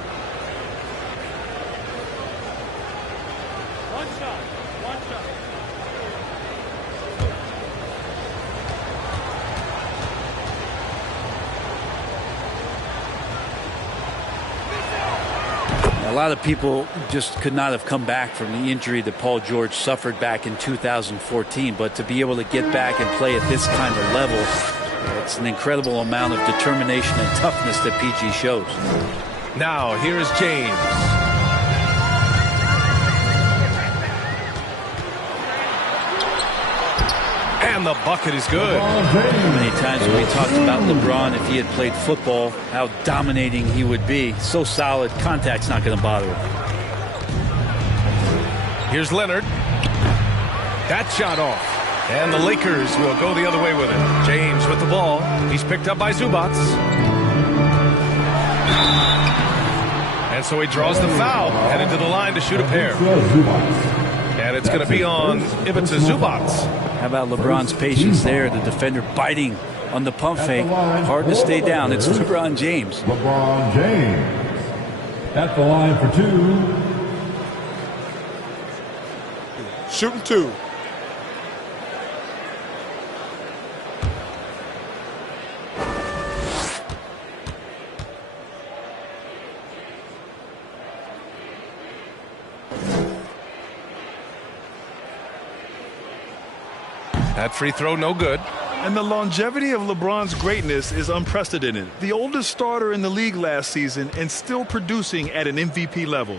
A lot of people just could not have come back from the injury that Paul George suffered back in 2014. But to be able to get back and play at this kind of level, it's an incredible amount of determination and toughness that PG shows. Now, here's James. And the bucket is good. Many times when we talked about LeBron, if he had played football, how dominating he would be. So solid, contact's not going to bother him. Here's Leonard. That shot off. And the Lakers will go the other way with it. James with the ball. He's picked up by Zubats. And so he draws the foul, headed to the line to shoot a pair. And it's going to be on Ivica Zubats. How about LeBron's patience there? The defender biting on the pump fake. Hard to stay down. It's LeBron James. LeBron James at the line for 2. Shooting 2. That free throw, no good. And the longevity of LeBron's greatness is unprecedented. The oldest starter in the league last season and still producing at an MVP level.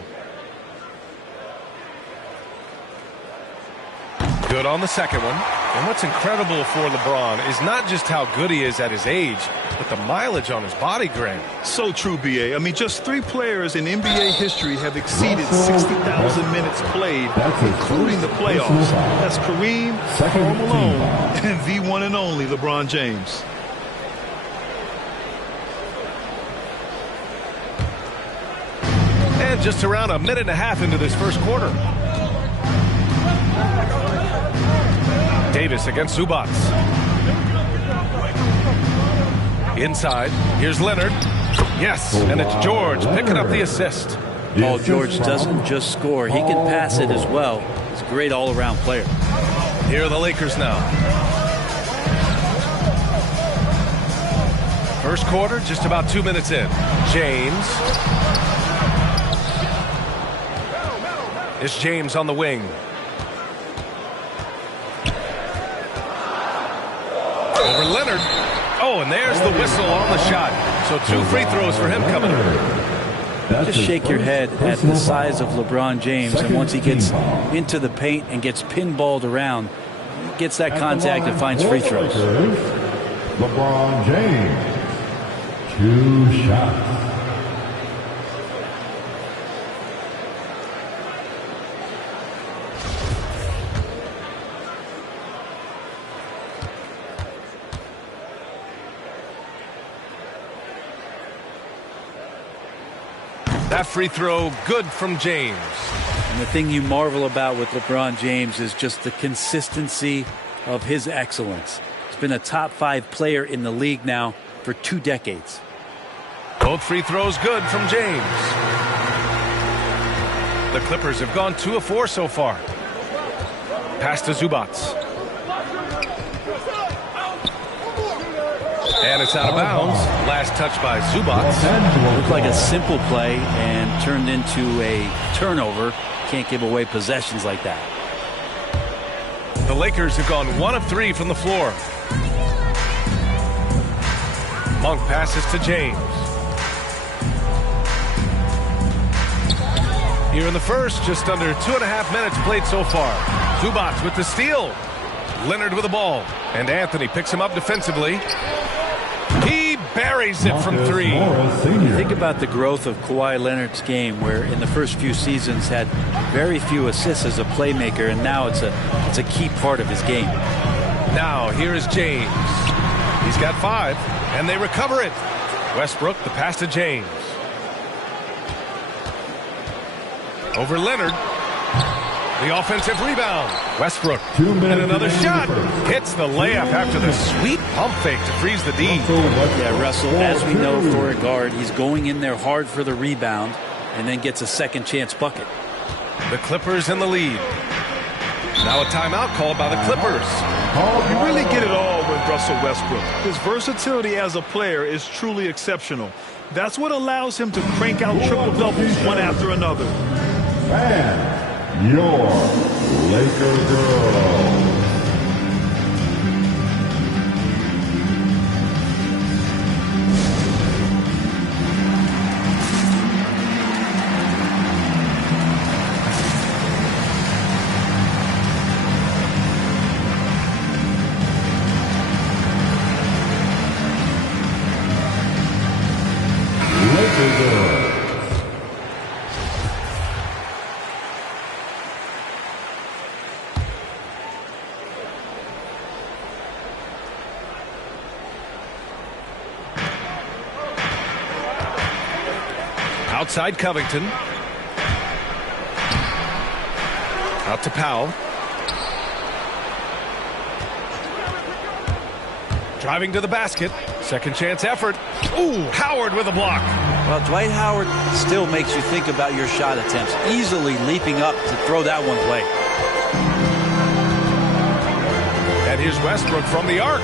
Good on the second one. And what's incredible for LeBron is not just how good he is at his age, but the mileage on his body, Grant. So true, B.A. I mean, just 3 players in NBA history have exceeded 60,000 minutes played, including the playoffs. That's Kareem, Karl Malone, and the one and only LeBron James. And just around a minute and a half into this first quarter. Davis against Zubats. Inside, here's Leonard. Yes, and it's George picking up the assist. Paul George doesn't just score, he can pass it as well. He's a great all-around player. Here are the Lakers now. First quarter, just about 2 minutes in. James. It's James on the wing. Over Leonard. Oh, and there's the whistle on the shot. So 2 free throws for him coming up. Just shake your head at the size of LeBron James, and once he gets into the paint and gets pinballed around, gets that contact and finds free throws. LeBron James, 2 shots. That free throw, good from James. And the thing you marvel about with LeBron James is just the consistency of his excellence. He's been a top 5 player in the league now for 2 decades. Both free throws good from James. The Clippers have gone 2 of 4 so far. Pass to Zubats. And it's out of bounds. Last touch by Zubats. Looked like a simple play and turned into a turnover. Can't give away possessions like that. The Lakers have gone 1 of 3 from the floor. Monk passes to James. Here in the first, just under 2.5 minutes played so far. Zubats with the steal. Leonard with the ball. And Anthony picks him up defensively. He buries it from 3. You think about the growth of Kawhi Leonard's game, where in the first few seasons had very few assists as a playmaker, and now it's a key part of his game. Now here is James. He's got 5, and they recover it. Westbrook, the pass to James. Over Leonard. The offensive rebound. Westbrook. And another shot. Hits the layup after the sweet pump fake to freeze the D. Yeah, Russell, as we know for a guard, he's going in there hard for the rebound and then gets a second chance bucket. The Clippers in the lead. Now a timeout called by the Clippers. You really get it all with Russell Westbrook. His versatility as a player is truly exceptional. That's what allows him to crank out triple-doubles one after another. And your Laker girl. Outside Covington. Out to Powell. Driving to the basket. Second chance effort. Ooh, Howard with a block. Well, Dwight Howard still makes you think about your shot attempts. Easily leaping up to throw that one away. And here's Westbrook from the arc.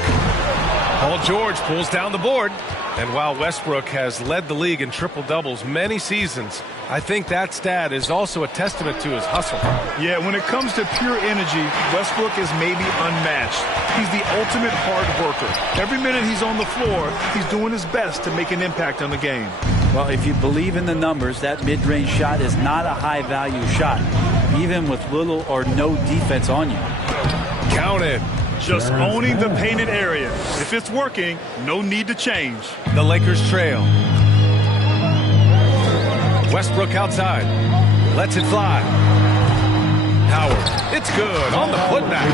Paul George pulls down the board. And while Westbrook has led the league in triple-doubles many seasons, I think that stat is also a testament to his hustle. Yeah, when it comes to pure energy, Westbrook is maybe unmatched. He's the ultimate hard worker. Every minute he's on the floor, he's doing his best to make an impact on the game. Well, if you believe in the numbers, that mid-range shot is not a high-value shot, even with little or no defense on you. Count it. Just owning the painted area. If it's working, no need to change. The Lakers trail. Westbrook outside. Lets it fly. Howard. It's good on the putback.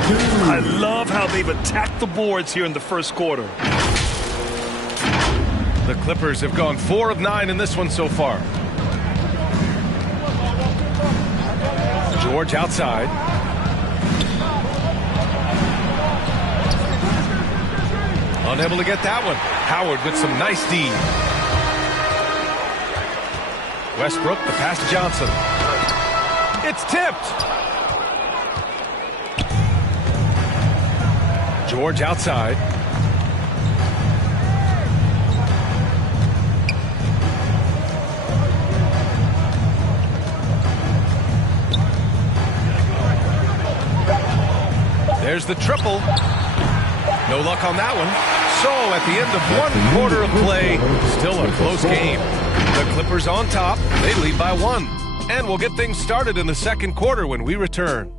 I love how they've attacked the boards here in the first quarter. The Clippers have gone 4 of 9 in this one so far. George outside. Unable to get that one. Howard with some nice D. Westbrook, the pass to Johnson. It's tipped. George outside. There's the triple. No luck on that one. So at the end of 1 quarter of play, still a close game. The Clippers on top. They lead by 1. And we'll get things started in the second quarter when we return.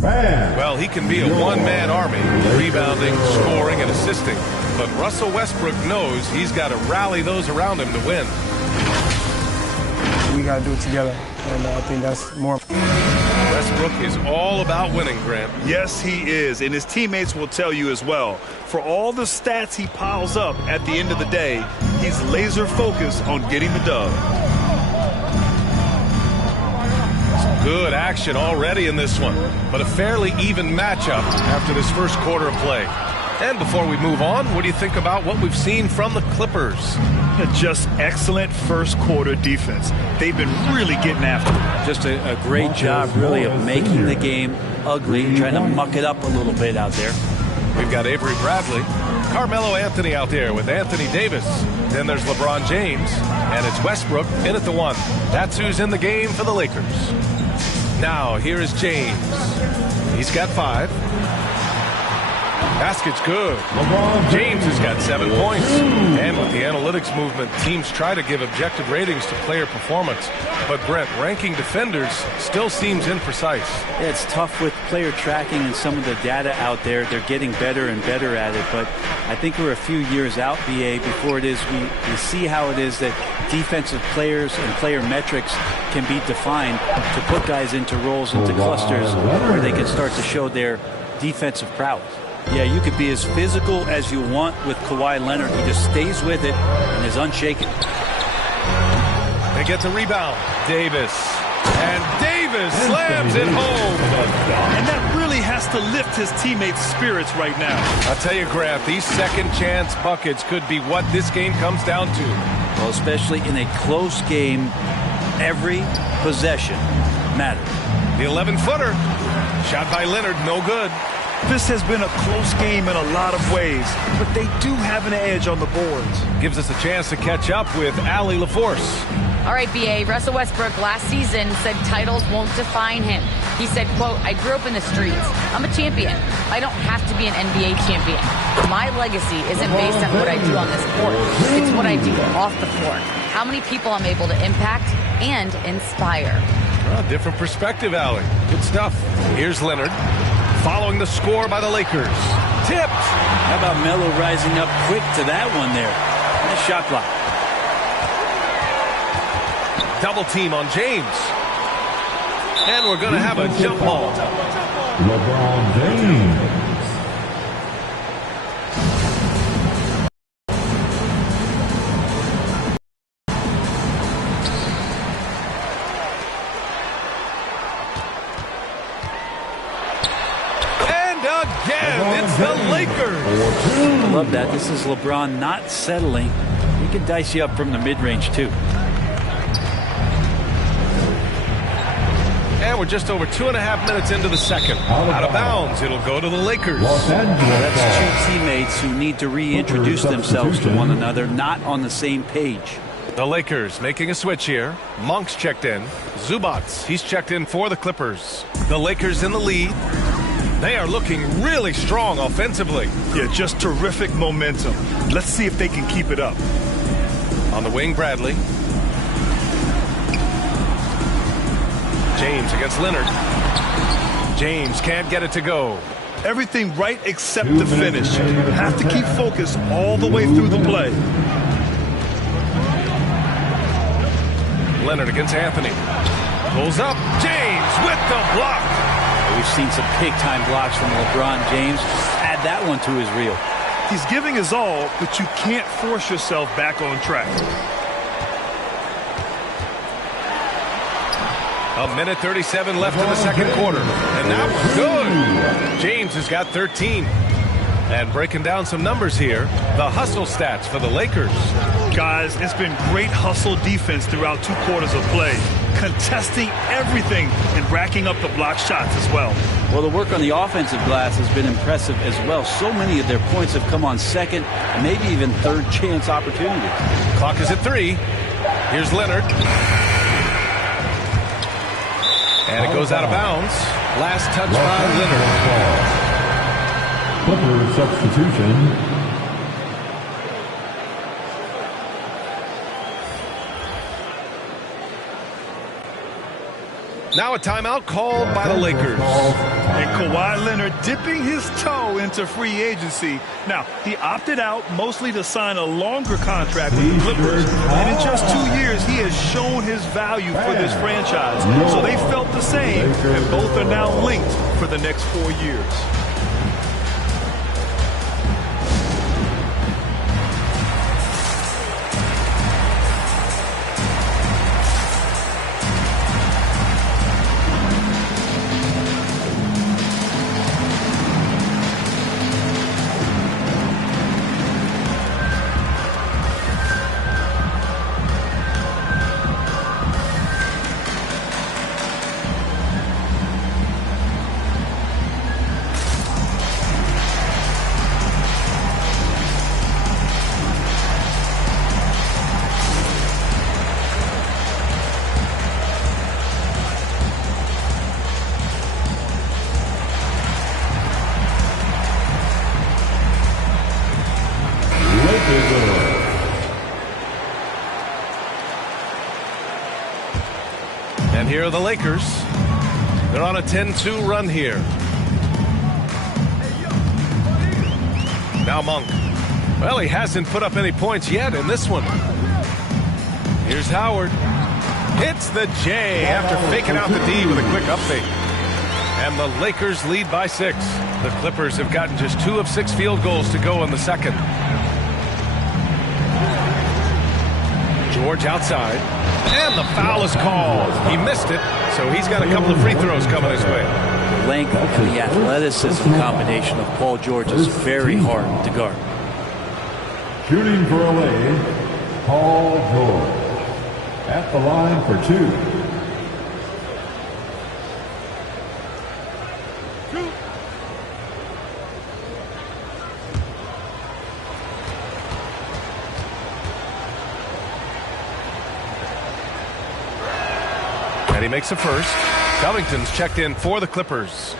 Well, he can be a one-man army, rebounding, scoring, and assisting. But Russell Westbrook knows he's got to rally those around him to win. We got to do it together, and I think that's more. Westbrook is all about winning, Grant. Yes, he is, and his teammates will tell you as well. For all the stats he piles up at the end of the day, he's laser focused on getting the dub. Good action already in this one, but a fairly even matchup after this first quarter of play. And before we move on, what do you think about what we've seen from the Clippers? Just excellent first quarter defense. They've been really getting after it. Just a great job, really, of making the game ugly, trying to muck it up a little bit out there. We've got Avery Bradley, Carmelo Anthony out there with Anthony Davis. Then there's LeBron James, and it's Westbrook in at the 1. That's who's in the game for the Lakers. Now, here is James. He's got 5. Basket's good. James has got 7 points. And with the analytics movement, teams try to give objective ratings to player performance. But Brent, ranking defenders still seems imprecise. Yeah, it's tough with player tracking and some of the data out there. They're getting better and better at it. But I think we're a few years out, BA, before it is we see how it is that defensive players and player metrics can be defined to put guys into roles, into clusters where they can start to show their defensive prowess. Yeah, you could be as physical as you want with Kawhi Leonard. He just stays with it and is unshaken. They get the rebound. Davis. And Davis slams it home. And that really has to lift his teammates' spirits right now. I'll tell you, Grant, these second chance buckets could be what this game comes down to. Well, especially in a close game, every possession matters. The 11-footer. Shot by Leonard, no good. This has been a close game in a lot of ways, but they do have an edge on the boards. Gives us a chance to catch up with Allie LaForce. All right, BA, Russell Westbrook last season said titles won't define him. He said, quote, "I grew up in the streets. I'm a champion. I don't have to be an NBA champion. My legacy isn't based on what I do on this court. It's what I do off the court. How many people I'm able to impact and inspire." Well, different perspective, Allie. Good stuff. Here's Leonard. Following the score by the Lakers. Tipped. How about Melo rising up quick to that one there? Nice shot block. Double team on James. And we're going to have a jump ball. LeBron James. It's the Lakers. I love that. This is LeBron not settling. He can dice you up from the mid-range, too. And we're just over 2.5 minutes into the second. Out of bounds. It'll go to the Lakers. That's two teammates who need to reintroduce themselves to one another, not on the same page. The Lakers making a switch here. Monk's checked in. Zubats, he's checked in for the Clippers. The Lakers in the lead. They are looking really strong offensively. Yeah, just terrific momentum. Let's see if they can keep it up. On the wing, Bradley. James against Leonard. James can't get it to go. Everything right except the finish. Have to keep focus all the way through the play. Leonard against Anthony. Pulls up. James with the block. We've seen some big-time blocks from LeBron James. Add that one to his reel. He's giving his all, but you can't force yourself back on track. A minute 37 left in the second quarter. And that was good. James has got 13. And breaking down some numbers here, the hustle stats for the Lakers. Guys, it's been great hustle defense throughout 2 quarters of play. Contesting everything and racking up the block shots as well. Well, the work on the offensive glass has been impressive as well. So many of their points have come on second and maybe even third chance opportunities. Clock is at 3. Here's Leonard. And it goes out of bounds. Last touch by Leonard. Clippers substitution. Now a timeout called by the Lakers. And Kawhi Leonard dipping his toe into free agency. Now, he opted out mostly to sign a longer contract with the Clippers. And in just 2 years, he has shown his value for this franchise. So they felt the same, and both are now linked for the next 4 years. And here are the Lakers. They're on a 10-2 run here. Now Monk. Well, he hasn't put up any points yet in this one. Here's Howard. Hits the J after faking out the D with a quick upfake. And the Lakers lead by 6. The Clippers have gotten just 2 of 6 field goals to go in the second. George outside. And the foul is called. He missed it, so he's got a couple of free throws coming his way. The length and the athleticism combination of Paul George is very hard to guard. Shooting for LA, Paul George. At the line for 2. And he makes a first. Covington's checked in for the Clippers.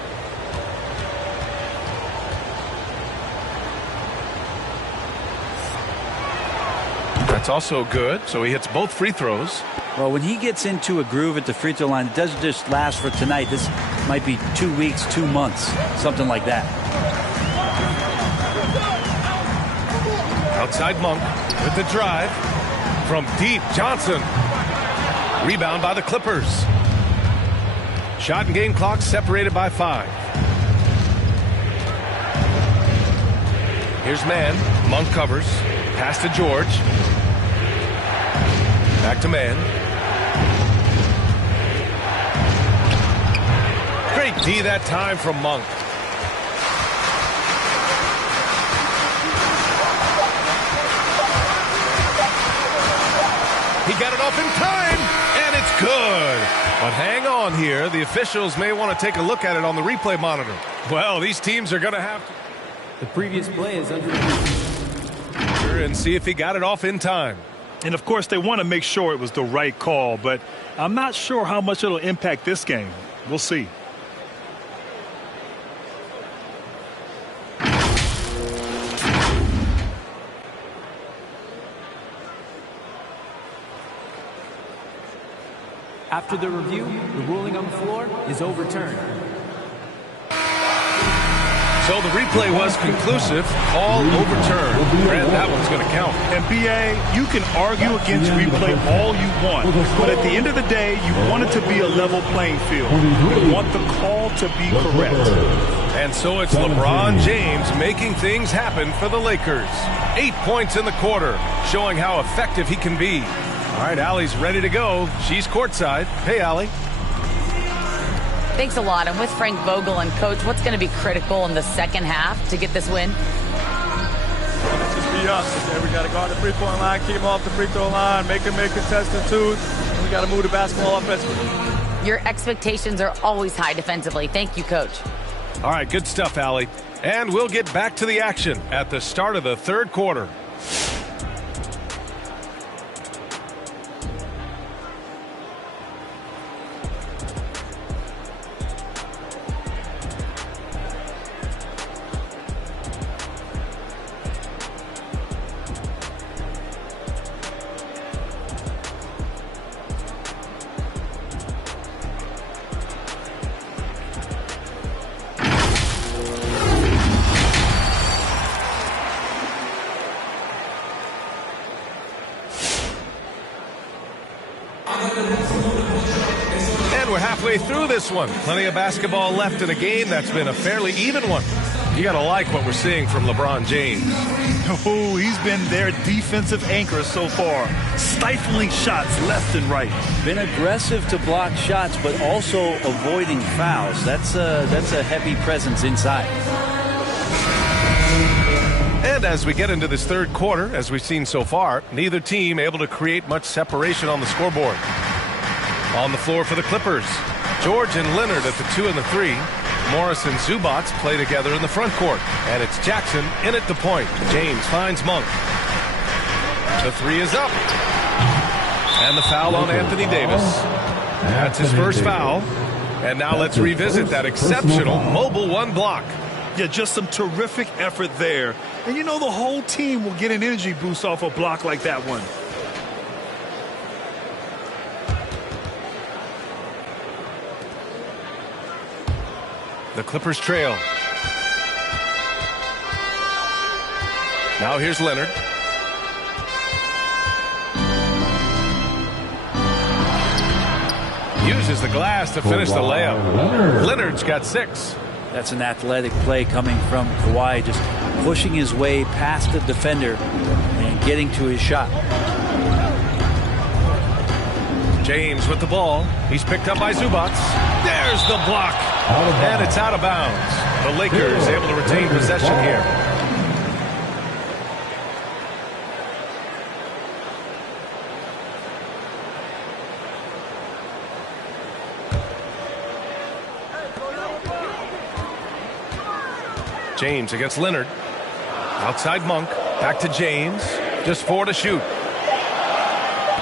That's also good, so he hits both free throws. Well, when he gets into a groove at the free throw line, it doesn't just last for tonight. This might be 2 weeks, 2 months, something like that. Outside Monk with the drive. From deep, Johnson. Rebound by the Clippers. Shot and game clock separated by 5. Here's man. Monk covers. Pass to George. Back to man. Great D that time from Monk. He got it off in time, and it's good. But hang on here. The officials may want to take a look at it on the replay monitor. Well, these teams are going to have to. The previous play is under. And see if he got it off in time. And, of course, they want to make sure it was the right call, but I'm not sure how much it'll impact this game. We'll see. After the review, the ruling on the floor is overturned. So the replay was conclusive. Call overturned. Grant, that one's going to count. And, B.A., you can argue against replay all you want, but at the end of the day, you want it to be a level playing field. You want the call to be correct. And so it's LeBron James making things happen for the Lakers. 8 points in the quarter, showing how effective he can be. All right, Allie's ready to go. She's courtside. Hey, Allie. Thanks a lot. I'm with Frank Vogel. And, Coach, what's going to be critical in the second half to get this win? Just be us. We got to guard the three-point line, keep them off the free throw line, make them make contested twos, and we got to move the basketball offensively. Your expectations are always high defensively. Thank you, Coach. All right, good stuff, Allie. And we'll get back to the action at the start of the third quarter. And we're halfway through this one. Plenty of basketball left in a game that's been a fairly even one. You got to like what we're seeing from LeBron James. Oh, he's been their defensive anchor so far. Stifling shots left and right. Been aggressive to block shots, but also avoiding fouls. That's a heavy presence inside. And as we get into this third quarter, as we've seen so far, neither team able to create much separation on the scoreboard. On the floor for the Clippers, George and Leonard at the 2 and the 3. Morris and Zubac play together in the front court. And it's Jackson in at the point. James finds Monk. The 3 is up. And the foul on Anthony Davis. That's his first foul. And now let's revisit that exceptional mobile one block. Yeah, just some terrific effort there. And you know the whole team will get an energy boost off a block like that one. The Clippers trail. Now here's Leonard. Uses the glass to finish the layup. Leonard's got 6. That's an athletic play coming from Kawhi, just pushing his way past the defender and getting to his shot. James with the ball. He's picked up by Zubac. There's the block. And it's out of bounds. The Lakers able to retain possession here. James against Leonard. Outside Monk. Back to James. Just 4 to shoot.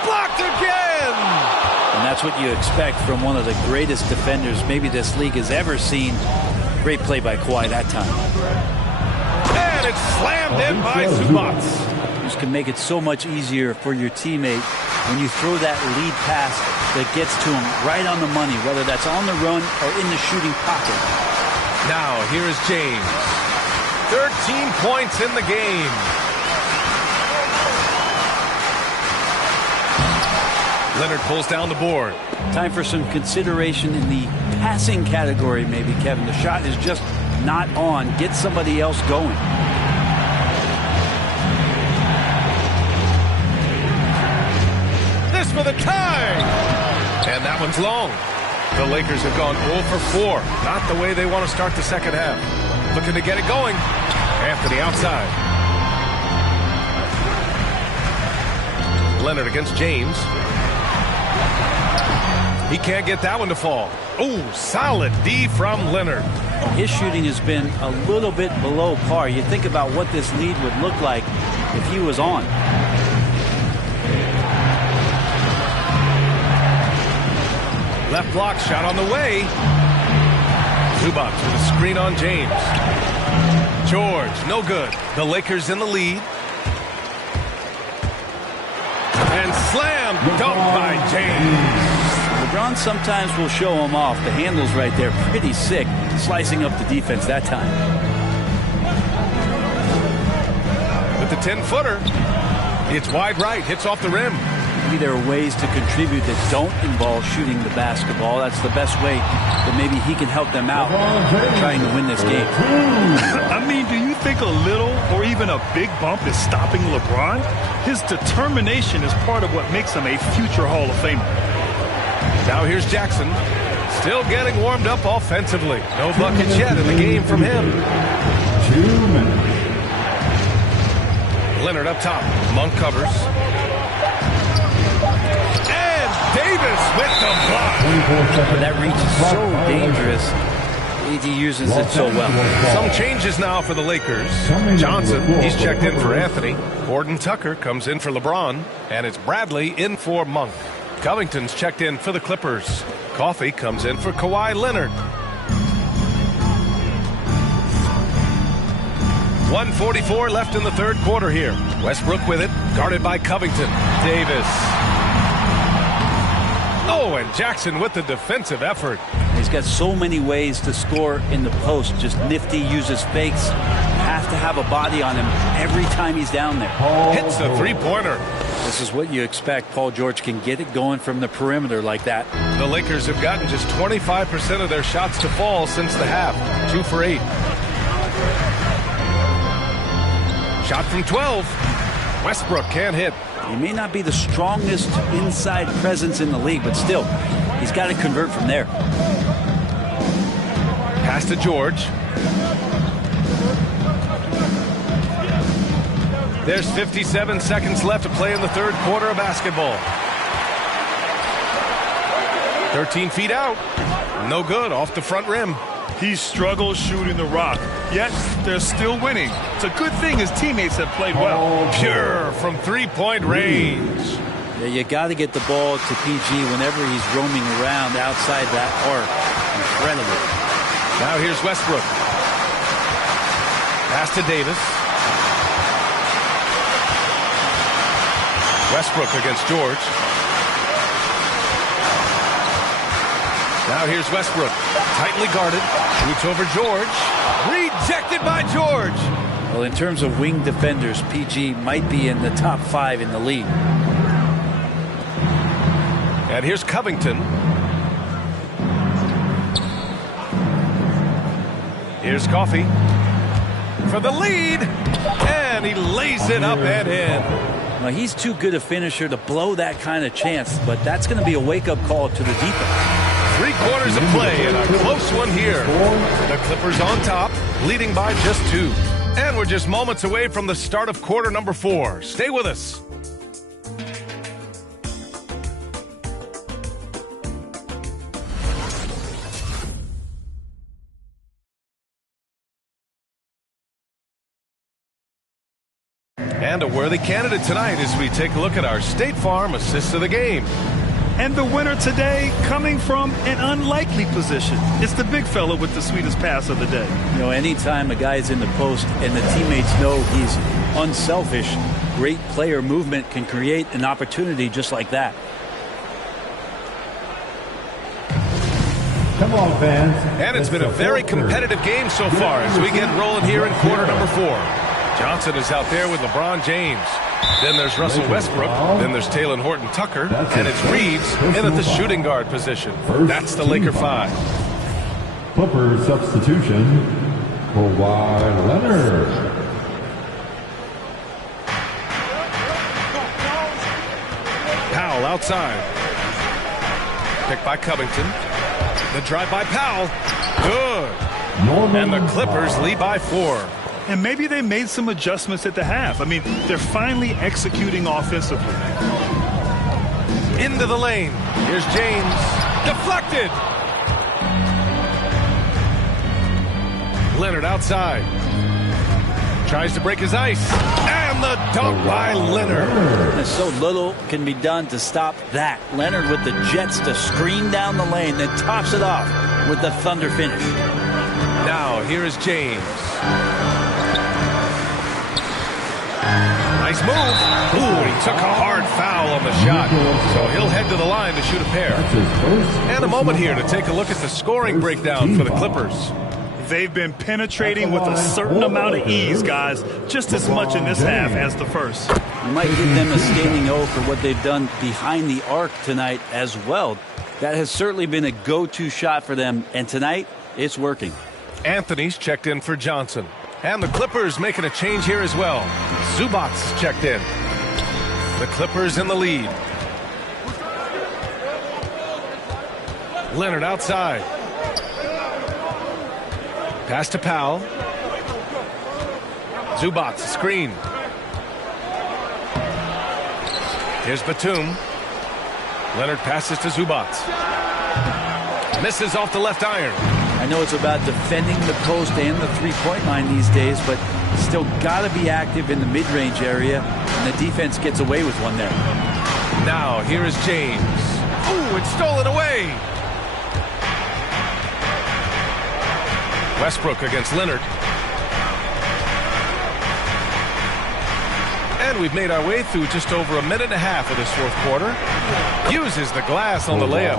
Blocked again! And that's what you expect from one of the greatest defenders maybe this league has ever seen. Great play by Kawhi that time. And it's slammed in by Zubac. This can make it so much easier for your teammate when you throw that lead pass that gets to him right on the money, whether that's on the run or in the shooting pocket. Now here is James. 13 points in the game. Leonard pulls down the board. Time for some consideration in the passing category, maybe, Kevin. The shot is just not on. Get somebody else going. This for the tie. And that one's long. The Lakers have gone 0 for 4. Not the way they want to start the second half. Looking to get it going. Anthony outside. Leonard against James. He can't get that one to fall. Oh, solid D from Leonard. His shooting has been a little bit below par. You think about what this lead would look like if he was on. Left block shot on the way. Zubac with a screen on James. George, no good. The Lakers in the lead. And slam dunk by James. LeBron sometimes will show him off. The handle's right there. Pretty sick. Slicing up the defense that time. With the 10-footer. It's wide right. Hits off the rim. Maybe there are ways to contribute that don't involve shooting the basketball. That's the best way that maybe he can help them out trying to win this game. I mean, do you think a little or even a big bump is stopping LeBron? His determination is part of what makes him a future Hall of Famer. Now here's Jackson. Still getting warmed up offensively. No buckets yet in the game from him. 2 minutes. Leonard up top. Monk covers. Davis with the block. That reach is so dangerous. He uses it so well. Some changes now for the Lakers. Johnson, he's checked in for Anthony. Gordon Tucker comes in for LeBron. And it's Bradley in for Monk. Covington's checked in for the Clippers. Coffey comes in for Kawhi Leonard. 1:44 left in the third quarter here. Westbrook with it, guarded by Covington. Davis. Oh, and Jackson with the defensive effort. He's got so many ways to score in the post. Just nifty, uses fakes. Have to have a body on him every time he's down there. Hits the three-pointer. This is what you expect. Paul George can get it going from the perimeter like that. The Lakers have gotten just 25% of their shots to fall since the half. 2 for 8. Shot from 12. Westbrook can't hit. He may not be the strongest inside presence in the league, but still, he's got to convert from there. Pass to George. There's 57 seconds left to play in the third quarter of basketball. 13 feet out. No good, off the front rim. He struggles shooting the rock, yet they're still winning. It's a good thing his teammates have played well. Pure from three-point range. Yeah, you got to get the ball to PG whenever he's roaming around outside that arc. Incredible. Now here's Westbrook. Pass to Davis. Westbrook against George. Now here's Westbrook. Tightly guarded. Shoots over George. Rejected by George. Well, in terms of wing defenders, PG might be in the top 5 in the league. And here's Covington. Here's Coffey for the lead. And he lays it up and in. Now, he's too good a finisher to blow that kind of chance, but that's going to be a wake-up call to the defense. 3 quarters of play and a close one here. The Clippers on top, leading by just 2. And we're just moments away from the start of quarter number 4. Stay with us. And a worthy candidate tonight as we take a look at our State Farm assist of the game. And the winner today coming from an unlikely position. It's the big fella with the sweetest pass of the day. You know, anytime a guy's in the post and the teammates know he's unselfish, great player movement can create an opportunity just like that. Come on, fans. And it's been a very competitive game so far as we get rolling here in quarter number 4. Johnson is out there with LeBron James. Then there's Russell Westbrook. Then there's Talen Horton-Tucker. And it's Reeves in at the shooting guard position. That's the Laker 5. Clippers substitution. Kawhi Leonard. Powell outside. Picked by Covington. The drive by Powell. Good. And the Clippers lead by 4. And maybe they made some adjustments at the half. I mean, they're finally executing offensively. Into the lane. Here's James. Deflected. Leonard outside. Tries to break his ice. And the dunk by Leonard. And so little can be done to stop that. Leonard with the jets to screen down the lane, then tops it off with the thunder finish. Now here is James. Nice move. Ooh, he took a hard foul on the shot. So he'll head to the line to shoot a pair. And a moment here to take a look at the scoring breakdown for the Clippers. They've been penetrating with a certain amount of ease, guys. Just as much in this half as the first. You might give them a standing O for what they've done behind the arc tonight as well. That has certainly been a go-to shot for them. And tonight, it's working. Anthony's checked in for Johnson. And the Clippers making a change here as well. Zubac's checked in. The Clippers in the lead. Leonard outside. Pass to Powell. Zubac's screen. Here's Batum. Leonard passes to Zubac. Misses off the left iron. I know it's about defending the post and the three-point line these days, but still got to be active in the mid-range area, and the defense gets away with one there. Now, here is James. Ooh, it's stolen away. Westbrook against Leonard. And we've made our way through just over a minute and a half of this fourth quarter. Uses the glass on the layup.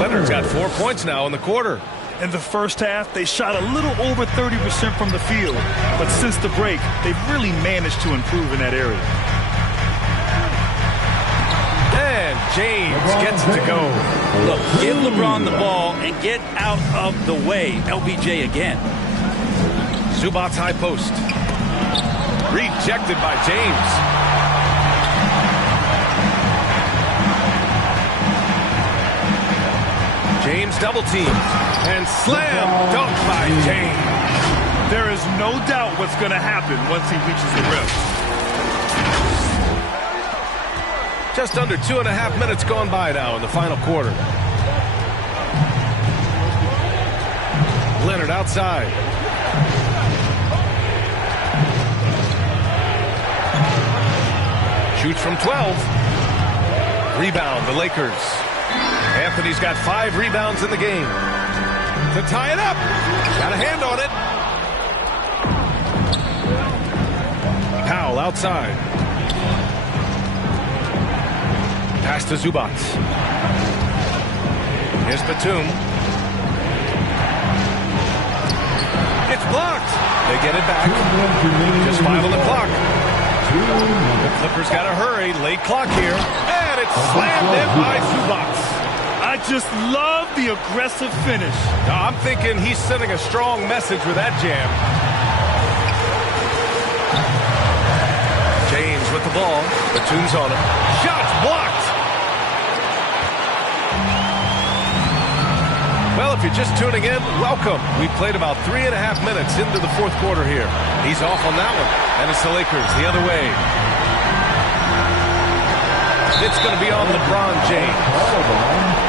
Leonard's got 4 points now in the quarter. In the first half, they shot a little over 30% from the field. But since the break, they've really managed to improve in that area. And James gets it to go. Look, give LeBron the ball and get out of the way. LBJ again. Zubac's high post. Rejected by James. James double team. And slam dunk by James. There is no doubt what's going to happen once he reaches the rim. Just under 2.5 minutes gone by now in the final quarter. Leonard outside. Shoots from 12. Rebound, the Lakers. Anthony's got 5 rebounds in the game. To tie it up. Got a hand on it. Powell outside. Pass to Zubac. Here's Batum. It's blocked. They get it back. Just 5 on the clock. The Clippers got to hurry. Late clock here. And it's slammed in by Zubats. I just love the aggressive finish. Now, I'm thinking he's sending a strong message with that jam. James with the ball. Batum's on him. Shots blocked. Well, if you're just tuning in, welcome. We played about 3.5 minutes into the fourth quarter here. He's off on that one. And it's the Lakers the other way. It's going to be on LeBron James.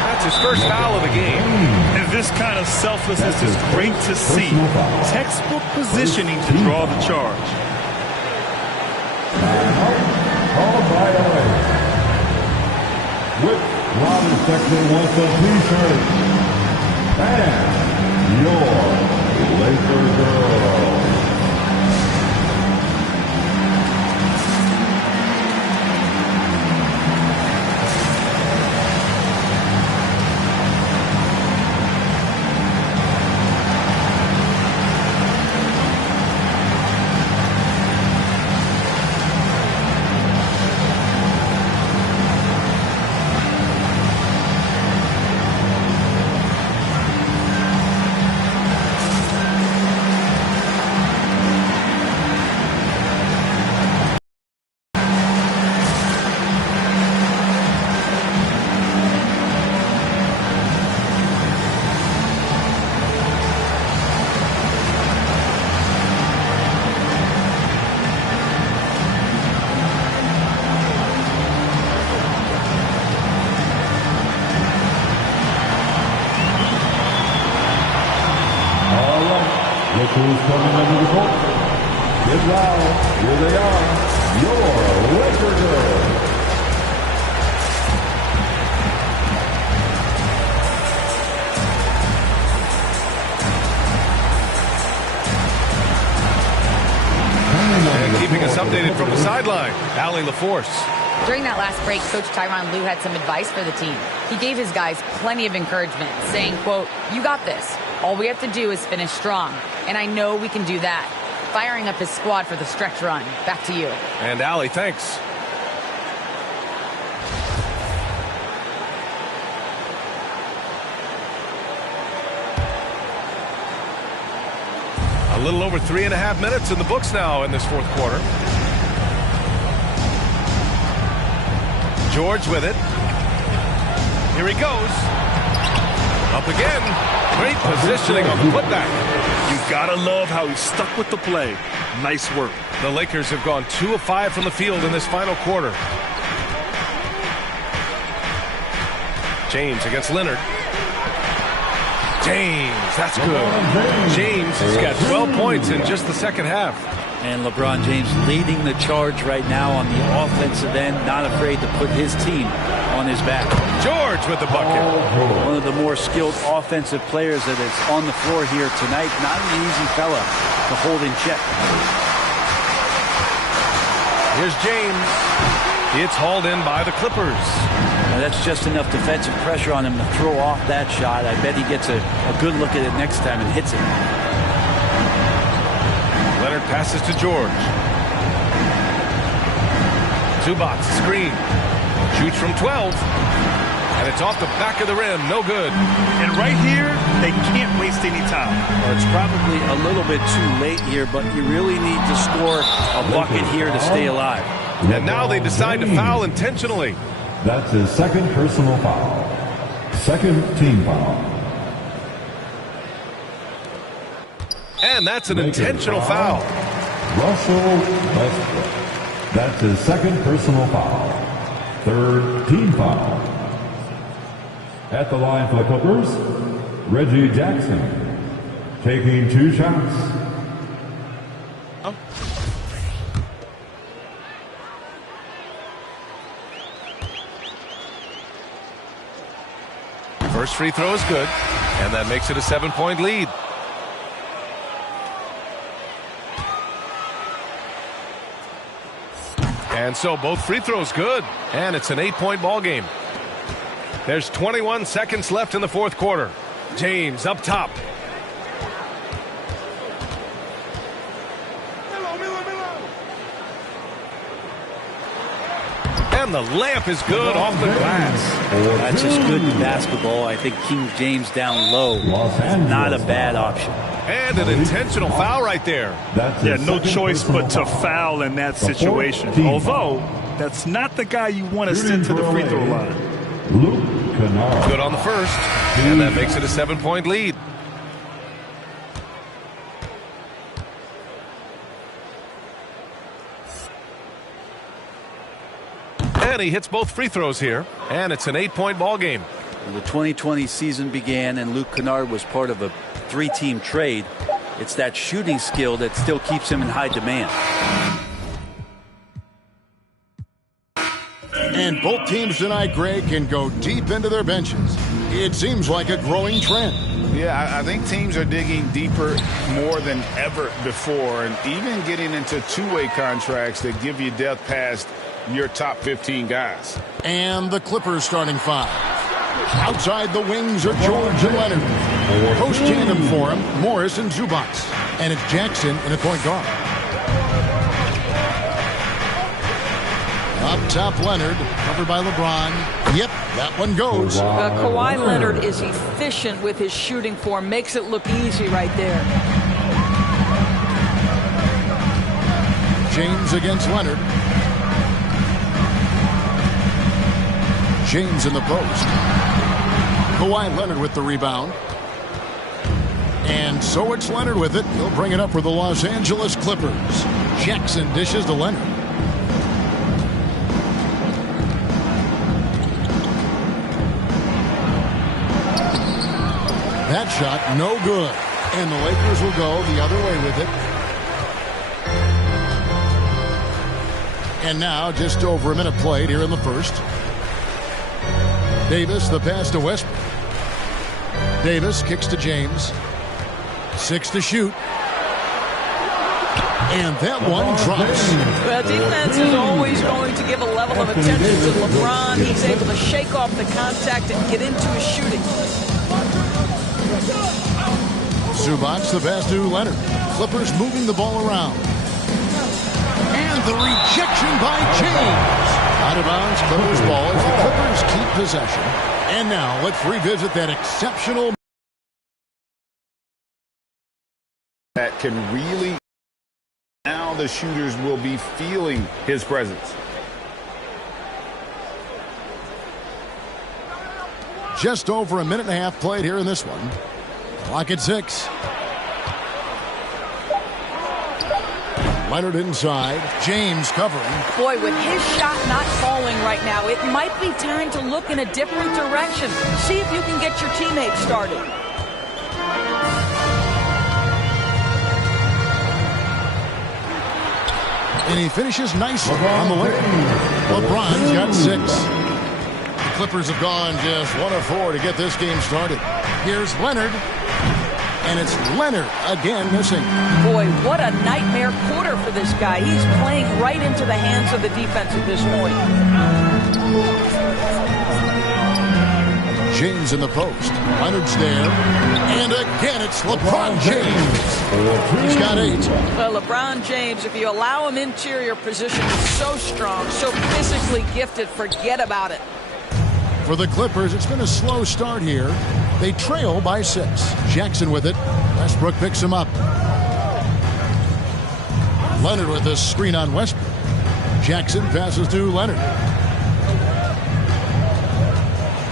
That's his first foul of the game. And this kind of selflessness is great to see. Textbook positioning to draw the charge. Called by LA. With Robin section wants a t-shirt. And your Laker girl. Who's coming under the court? Get loud. Here they are. Your Laker girls. And keeping us updated from the sideline, Allie LaForce. During that last break, Coach Tyronn Lue had some advice for the team. He gave his guys plenty of encouragement, saying, quote, "You got this. All we have to do is finish strong. And I know we can do that." Firing up his squad for the stretch run. Back to you. And Allie, thanks. A little over 3.5 minutes in the books now in this fourth quarter. George with it. Here he goes. Up again. Great positioning on the putback. You gotta love how he stuck with the play. Nice work. The Lakers have gone 2 of 5 from the field in this final quarter. James against Leonard. James, that's good. James has got 12 points in just the second half. And LeBron James leading the charge right now on the offensive end, not afraid to put his team on his back. George with the bucket. One of the more skilled offensive players that is on the floor here tonight. Not an easy fella to hold in check. Here's James. It's hauled in by the Clippers. Now that's just enough defensive pressure on him to throw off that shot. I bet he gets a good look at it next time and hits it. Leonard passes to George. Zubats screen. Shoots from 12. And it's off the back of the rim. No good. And right here, they can't waste any time. Well, it's probably a little bit too late here, but you really need to score a bucket here to stay alive. And now they decide to foul intentionally. That's his second personal foul. Second team foul. And that's an intentional foul. Russell Westbrook. That's his second personal foul. Third team foul. At the line for the Clippers, Reggie Jackson. Taking 2 shots. First free throw is good, and that makes it a 7-point lead. And so both free throws good, and it's an 8-point ball game. There's 21 seconds left in the fourth quarter. James up top. And the layup is good off the glass. That's just good basketball. I think King James down low is not a bad option. And an intentional foul right there. Yeah, no choice but to foul in that situation. Although, that's not the guy you want to send to the free throw line. Good on the first. And that makes it a 7-point lead. And he hits both free throws here. And it's an 8-point ball game. The 2020 season began and Luke Kennard was part of a 3-team trade. It's that shooting skill that still keeps him in high demand. And both teams tonight, Greg, can go deep into their benches. It seems like a growing trend. Yeah, I think teams are digging deeper more than ever before, and even getting into two-way contracts that give you depth past your top 15 guys. And the Clippers starting five. Outside the wings are George and Leonard. Post tandem for him, Morris and Zubac. And it's Jackson in a point guard. Up top, Leonard, covered by LeBron. Yep, that one goes. Kawhi Leonard is efficient with his shooting form, makes it look easy right there. James against Leonard. James in the post. Kawhi Leonard with the rebound. And so it's Leonard with it. He'll bring it up for the Los Angeles Clippers. Jackson dishes to Leonard. That shot, no good. And the Lakers will go the other way with it. And now, just over a minute played here in the first. Davis, the pass to Westbrook. Davis kicks to James. 6 to shoot. And that one drops. Well, defense is always going to give a level of attention to LeBron. He's able to shake off the contact and get into his shooting. Zubac, the pass to Leonard. Clippers moving the ball around. And the rejection by James. Out of bounds, Clippers ball as the Clippers keep possession. And now let's revisit that exceptional. That can really. Now the shooters will be feeling his presence. Just over a minute and a half played here in this one. Clock at 6. Leonard inside. James covering. Boy, with his shot not falling right now, it might be time to look in a different direction. See if you can get your teammates started. And he finishes nicely on the layup. LeBron's got 6. The Clippers have gone just 1 of 4 to get this game started. Here's Leonard. And it's Leonard again missing. Boy, what a nightmare quarter for this guy. He's playing right into the hands of the defense at this point. James in the post. Leonard's there. And again, it's LeBron James. He's got 8. Well, LeBron James, if you allow him interior position, is so strong, so physically gifted, forget about it. For the Clippers, it's been a slow start here. They trail by 6. Jackson with it. Westbrook picks him up. Leonard with a screen on Westbrook. Jackson passes to Leonard.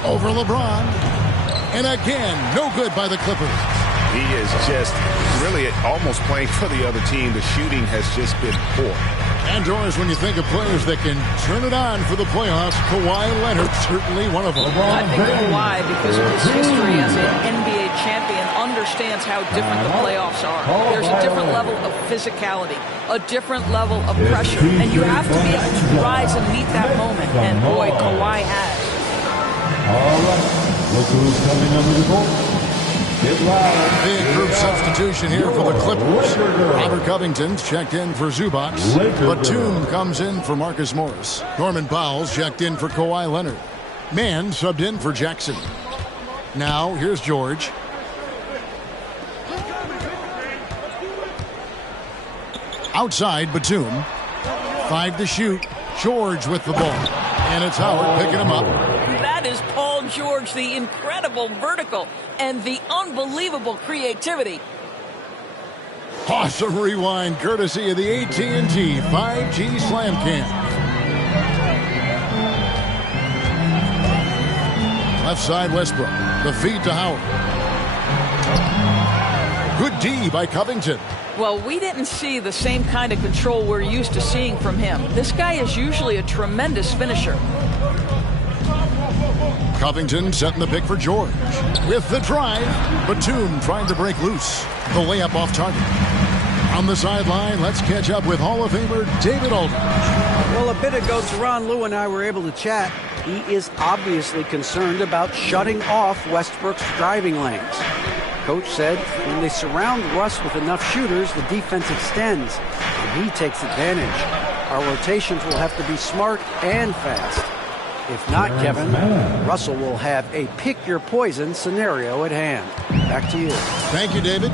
Over LeBron. And again, no good by the Clippers. He is just really almost playing for the other team. The shooting has just been poor. And Doris, when you think of players that can turn it on for the playoffs, Kawhi Leonard certainly one of them. I think Kawhi, because of his history as an NBA champion, understands how different the playoffs are. There's a different level of physicality, a different level of pressure, and you have to be able to rise and meet that moment. And boy, Kawhi has. All right, look who's coming under the court. Big group substitution here for the Clippers. Robert Covington's checked in for Zubac. Batum comes in for Marcus Morris. Norman Powell's checked in for Kawhi Leonard. Mann subbed in for Jackson. Now, here's George. Outside, Batum. 5 to shoot. George with the ball. And it's Howard picking him up. That is Paul George, the incredible vertical and the unbelievable creativity. Awesome rewind courtesy of the AT&T 5G Slam Cam. Left side Westbrook. The feed to Howard. Good D by Covington. Well, we didn't see the same kind of control we're used to seeing from him. This guy is usually a tremendous finisher. Covington setting the pick for George. With the drive, Batum trying to break loose. The layup off target. On the sideline, let's catch up with Hall of Famer David Aldridge. Well, a bit ago, Teron Lue and I were able to chat. He is obviously concerned about shutting off Westbrook's driving lanes. Coach said when they surround Russ with enough shooters, the defense extends, and he takes advantage. Our rotations will have to be smart and fast. If not, Kevin, Russell will have a pick-your-poison scenario at hand. Back to you. Thank you, David.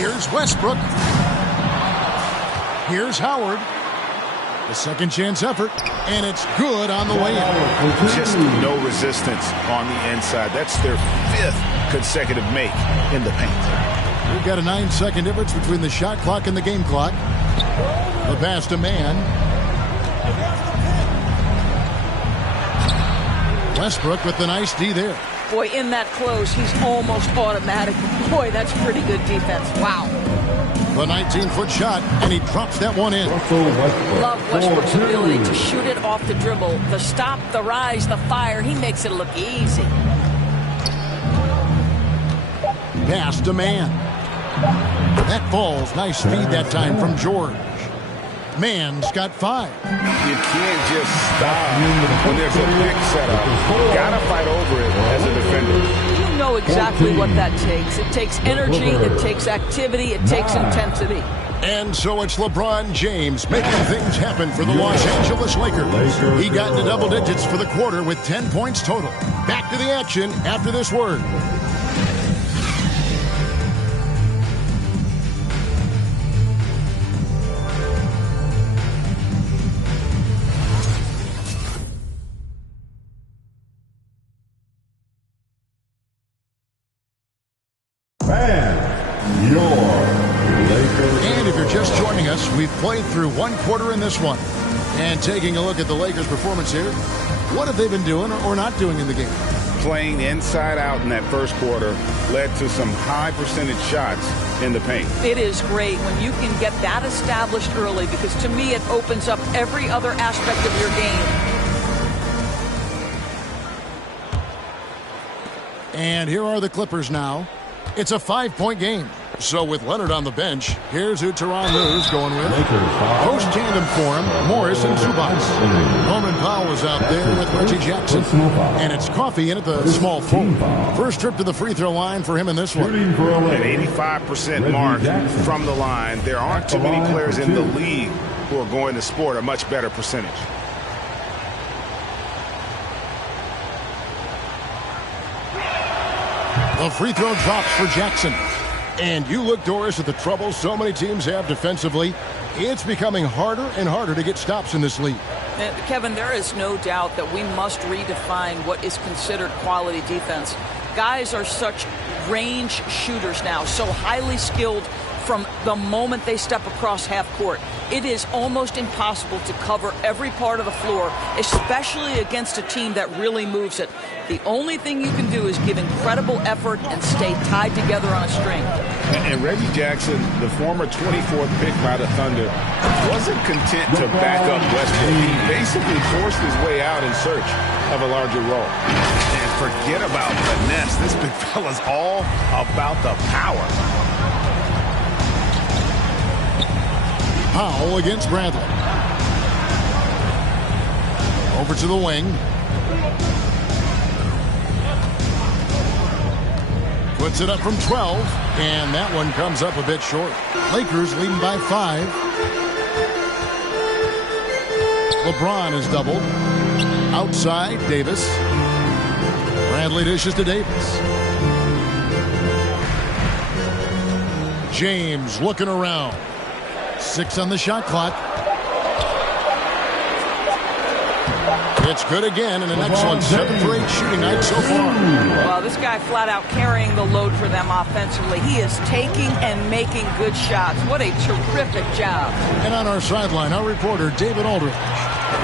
Here's Westbrook. Here's Howard. The second chance effort, and it's good on the way in. Just no resistance on the inside. That's their 5th consecutive make in the paint. We've got a 9-second difference between the shot clock and the game clock. The pass to man. Westbrook with the nice D there. Boy, in that close, he's almost automatic. Boy, that's pretty good defense. Wow. The 19-foot shot, and he drops that one in. Love Westbrook's ability to shoot it off the dribble. The stop, the rise, the fire. He makes it look easy. Pass to man. That falls. Nice speed that time from George. Man's got 5. You can't just stop when there's a big setup. You gotta fight over it as a defender. You know exactly what that takes. It takes energy, it takes activity, it takes intensity. And so it's LeBron James making things happen for the Los Angeles Lakers. He got into double digits for the quarter with 10 points total. Back to the action after this word. And if you're just joining us, we've played through one quarter in this one. And taking a look at the Lakers' performance here, what have they been doing or not doing in the game? Playing inside out in that first quarter led to some high percentage shots in the paint. It is great when you can get that established early, because to me it opens up every other aspect of your game. And here are the Clippers now. It's a 5-point game. So with Leonard on the bench, here's who Teron Lue's going with. Post tandem for him, Morris and Zubac. Norman Powell is out there with Reggie Jackson. And it's Coffey in at the small forward. First trip to the free throw line for him in this one. An 85% mark from the line. There aren't too many players in the league who are going to sport a much better percentage. The free throw drops for Jackson. And you look, Doris, at the trouble so many teams have defensively. It's becoming harder and harder to get stops in this league. Kevin, there is no doubt that we must redefine what is considered quality defense. Guys are such range shooters now, so highly skilled from the moment they step across half court. It is almost impossible to cover every part of the floor, especially against a team that really moves it. The only thing you can do is give incredible effort and stay tied together on a string. And Reggie Jackson, the former 24th pick by the Thunder, wasn't content to back up Westbrook. He basically forced his way out in search of a larger role. And forget about finesse. This big fella's all about the power. Powell against Bradley. Over to the wing. Puts it up from 12, and that one comes up a bit short. Lakers leading by 5. LeBron is doubled. Outside, Davis. Bradley dishes to Davis. James looking around. 6 on the shot clock. It's good again, and an excellent 7 for 8 shooting night so far. Well, this guy flat out carrying the load for them offensively. He is taking and making good shots. What a terrific job. And on our sideline, our reporter, David Aldridge.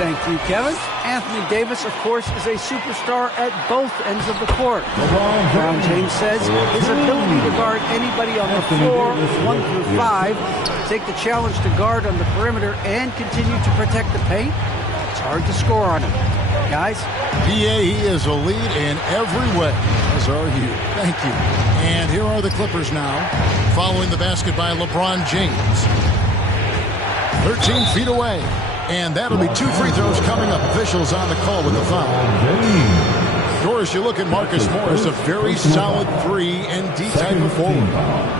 Thank you, Kevin. Anthony Davis, of course, is a superstar at both ends of the court. LeBron James says his ability to guard anybody on the floor, 1 through 5, take the challenge to guard on the perimeter, and continue to protect the paint, it's hard to score on him. Guys? He is a lead in every way, as are you. Thank you. And here are the Clippers now, following the basket by LeBron James. 13 feet away. And that'll be 2 free throws coming up. Officials on the call with the foul. Doris, you look at Marcus Morris, a very solid 3-and-D type of forward.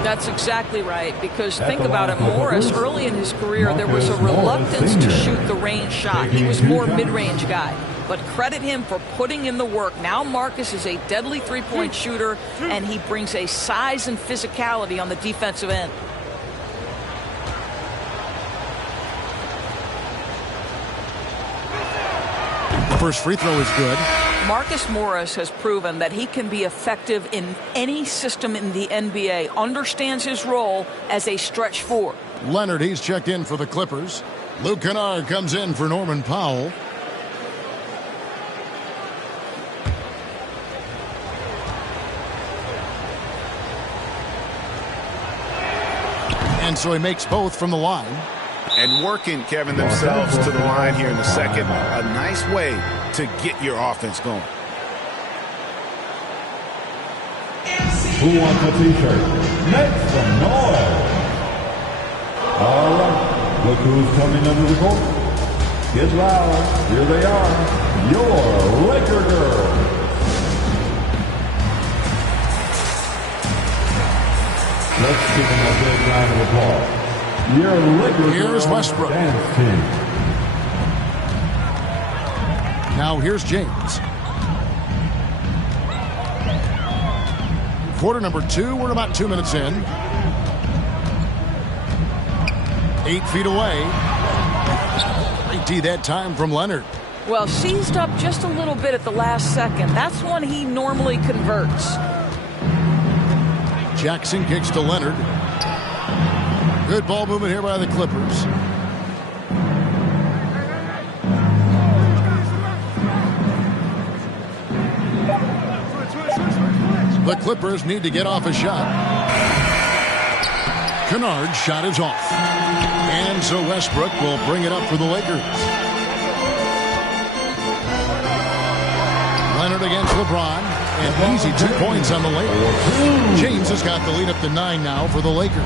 That's exactly right, because think about it, Morris, early in his career, there was a reluctance to shoot the range shot. He was more mid-range guy. But credit him for putting in the work. Now Marcus is a deadly three-point shooter, and he brings a size and physicality on the defensive end. First free throw is good. Marcus Morris has proven that he can be effective in any system in the NBA, understands his role as a stretch four. Leonard, he's checked in for the Clippers. Luke Kennard comes in for Norman Powell. And so he makes both from the line. And working, Kevin, themselves to the line here in the second. A nice way to get your offense going. Who wants a t-shirt? Make some noise. All right. Look who's coming under the court. Get loud. Here they are. Your Laker girls. Let's give them a big round of applause. Here's Westbrook. Now here's James. Quarter number 2. We're about 2 minutes in. 8 feet away. Great D that time from Leonard. Well, seized up just a little bit at the last second. That's when he normally converts. Jackson kicks to Leonard. Good ball movement here by the Clippers. The Clippers need to get off a shot. Kennard's shot is off. And so Westbrook will bring it up for the Lakers. Leonard against LeBron. And easy 2 points on the Lakers. James has got the lead up to 9 now for the Lakers.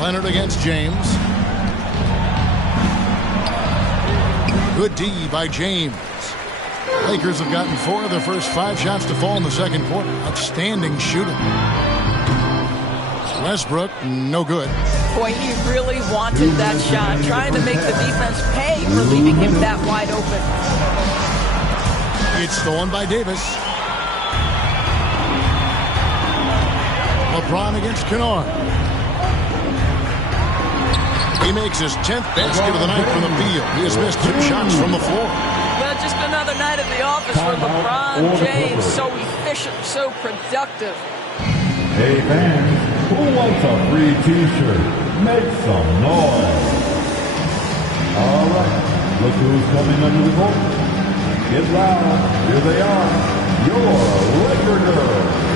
Leonard against James. Good D by James. Lakers have gotten 4 of their first 5 shots to fall in the second quarter. Outstanding shooting. Westbrook, no good. Boy, he really wanted that shot, trying to make the defense pay for leaving him that wide open. It's stolen by Davis. LeBron against Kennard. He makes his 10th basket of the night from the field. He has missed 2 shots from the floor. Well, just another night at the office for LeBron James. So efficient, so productive. Hey, fans, who wants a free t-shirt? Make some noise. All right, look who's coming under the court. Get loud. Here they are. Your Laker girls.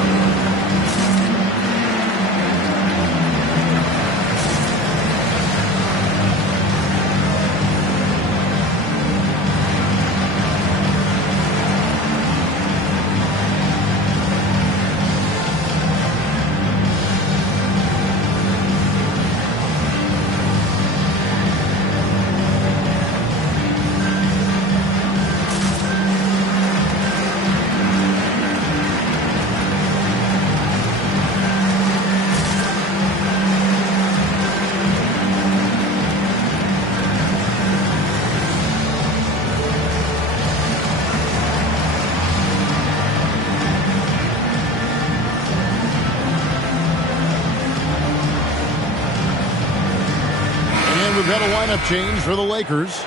And we've got a lineup change for the Lakers.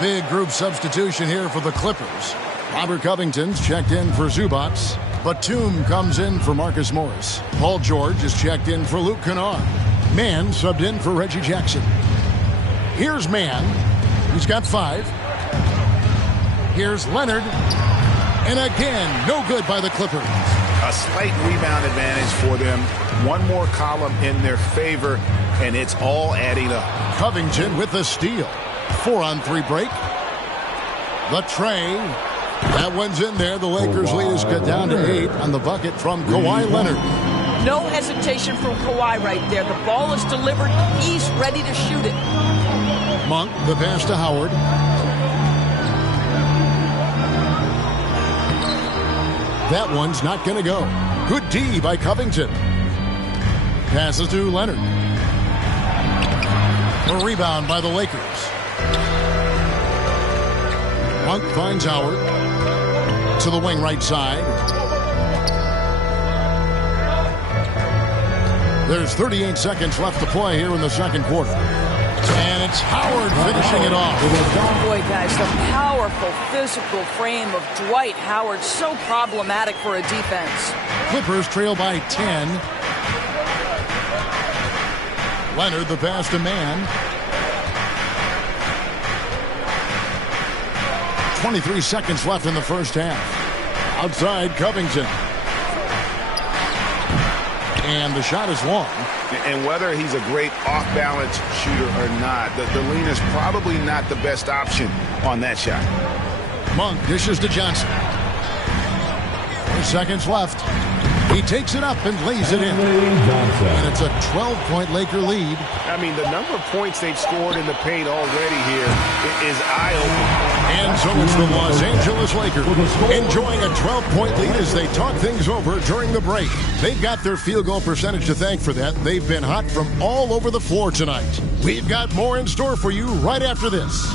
Big group substitution here for the Clippers. Robert Covington's checked in for Zubats. Batum comes in for Marcus Morris. Paul George is checked in for Luke Kennard. Mann subbed in for Reggie Jackson. Here's Mann. He's got 5. Here's Leonard. And again, no good by the Clippers. A slight rebound advantage for them. One more column in their favor, and it's all adding up. Covington with the steal. 4-on-3 break. The tray. That one's in there. The Lakers lead is cut down to 8 on the bucket from Kawhi Leonard. No hesitation from Kawhi right there. The ball is delivered. He's ready to shoot it. Monk, the pass to Howard. That one's not going to go. Good D by Covington. Passes to Leonard. A rebound by the Lakers. Monk finds Howard. To the wing right side. There's 38 seconds left to play here in the second quarter. And it's Howard finishing it off. Boy, guys, the powerful physical frame of Dwight Howard, so problematic for a defense. Clippers trail by 10. Leonard, the pass to Mann. 23 seconds left in the first half. Outside, Covington. And the shot is long. And whether he's a great off-balance shooter or not, the lean is probably not the best option on that shot. Monk dishes to Johnson. 4 seconds left. He takes it up and lays it in. And it's a 12-point Laker lead. I mean, the number of points they've scored in the paint already here is eye-opening. And so it's the Los Angeles Lakers enjoying a 12-point lead as they talk things over during the break. They've got their field goal percentage to thank for that. They've been hot from all over the floor tonight. We've got more in store for you right after this.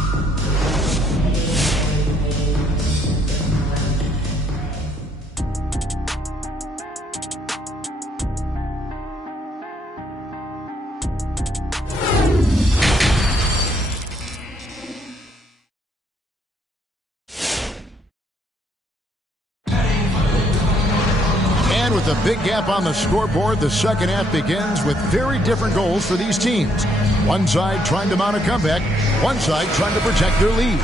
With a big gap on the scoreboard, the second half begins with very different goals for these teams. One side trying to mount a comeback, one side trying to protect their lead.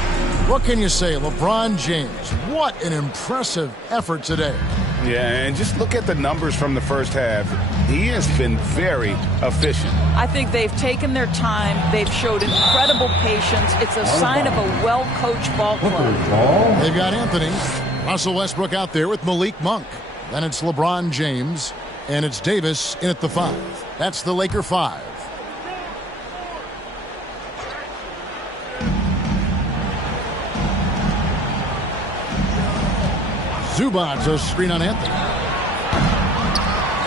What can you say, LeBron James? What an impressive effort today. Yeah, and just look at the numbers from the first half. He has been very efficient. I think they've taken their time. They've showed incredible patience. It's a sign of a well-coached ball club. They've got Anthony. Russell Westbrook out there with Malik Monk. Then it's LeBron James, and it's Davis in at the 5. That's the Laker 5. Zubats a screen on Anthony.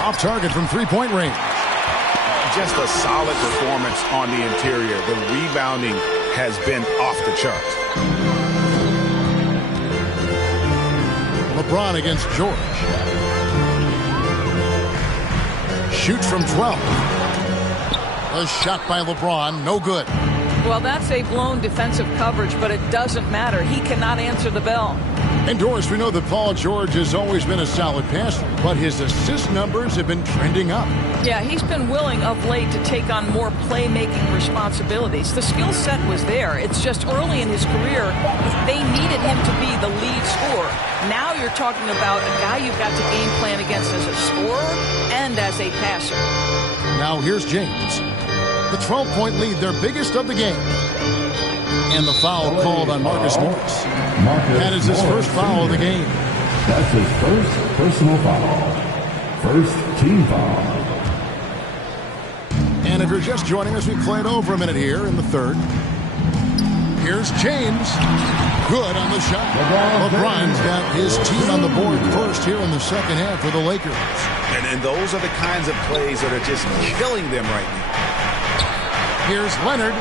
Off target from three-point range. Just a solid performance on the interior. The rebounding has been off the charts. LeBron against George. Shoots from 12. A shot by LeBron, no good. Well, that's a blown defensive coverage, but it doesn't matter. He cannot answer the bell. And Doris, we know that Paul George has always been a solid passer, but his assist numbers have been trending up. Yeah, he's been willing of late to take on more playmaking responsibilities. The skill set was there. It's just early in his career, they needed him to be the lead scorer. Now you're talking about a guy you've got to game plan against as a scorer and as a passer. Now here's James. The 12-point lead, their biggest of the game. And the foul called on Marcus Morris. That is his first foul of the game. That's his first personal foul. First team foul. And if you're just joining us, we played over a minute here in the third. Here's James. Good on the shot. LeBron's got his team on the board first here in the second half for the Lakers. And those are the kinds of plays that are just killing them right now. Here's Leonard.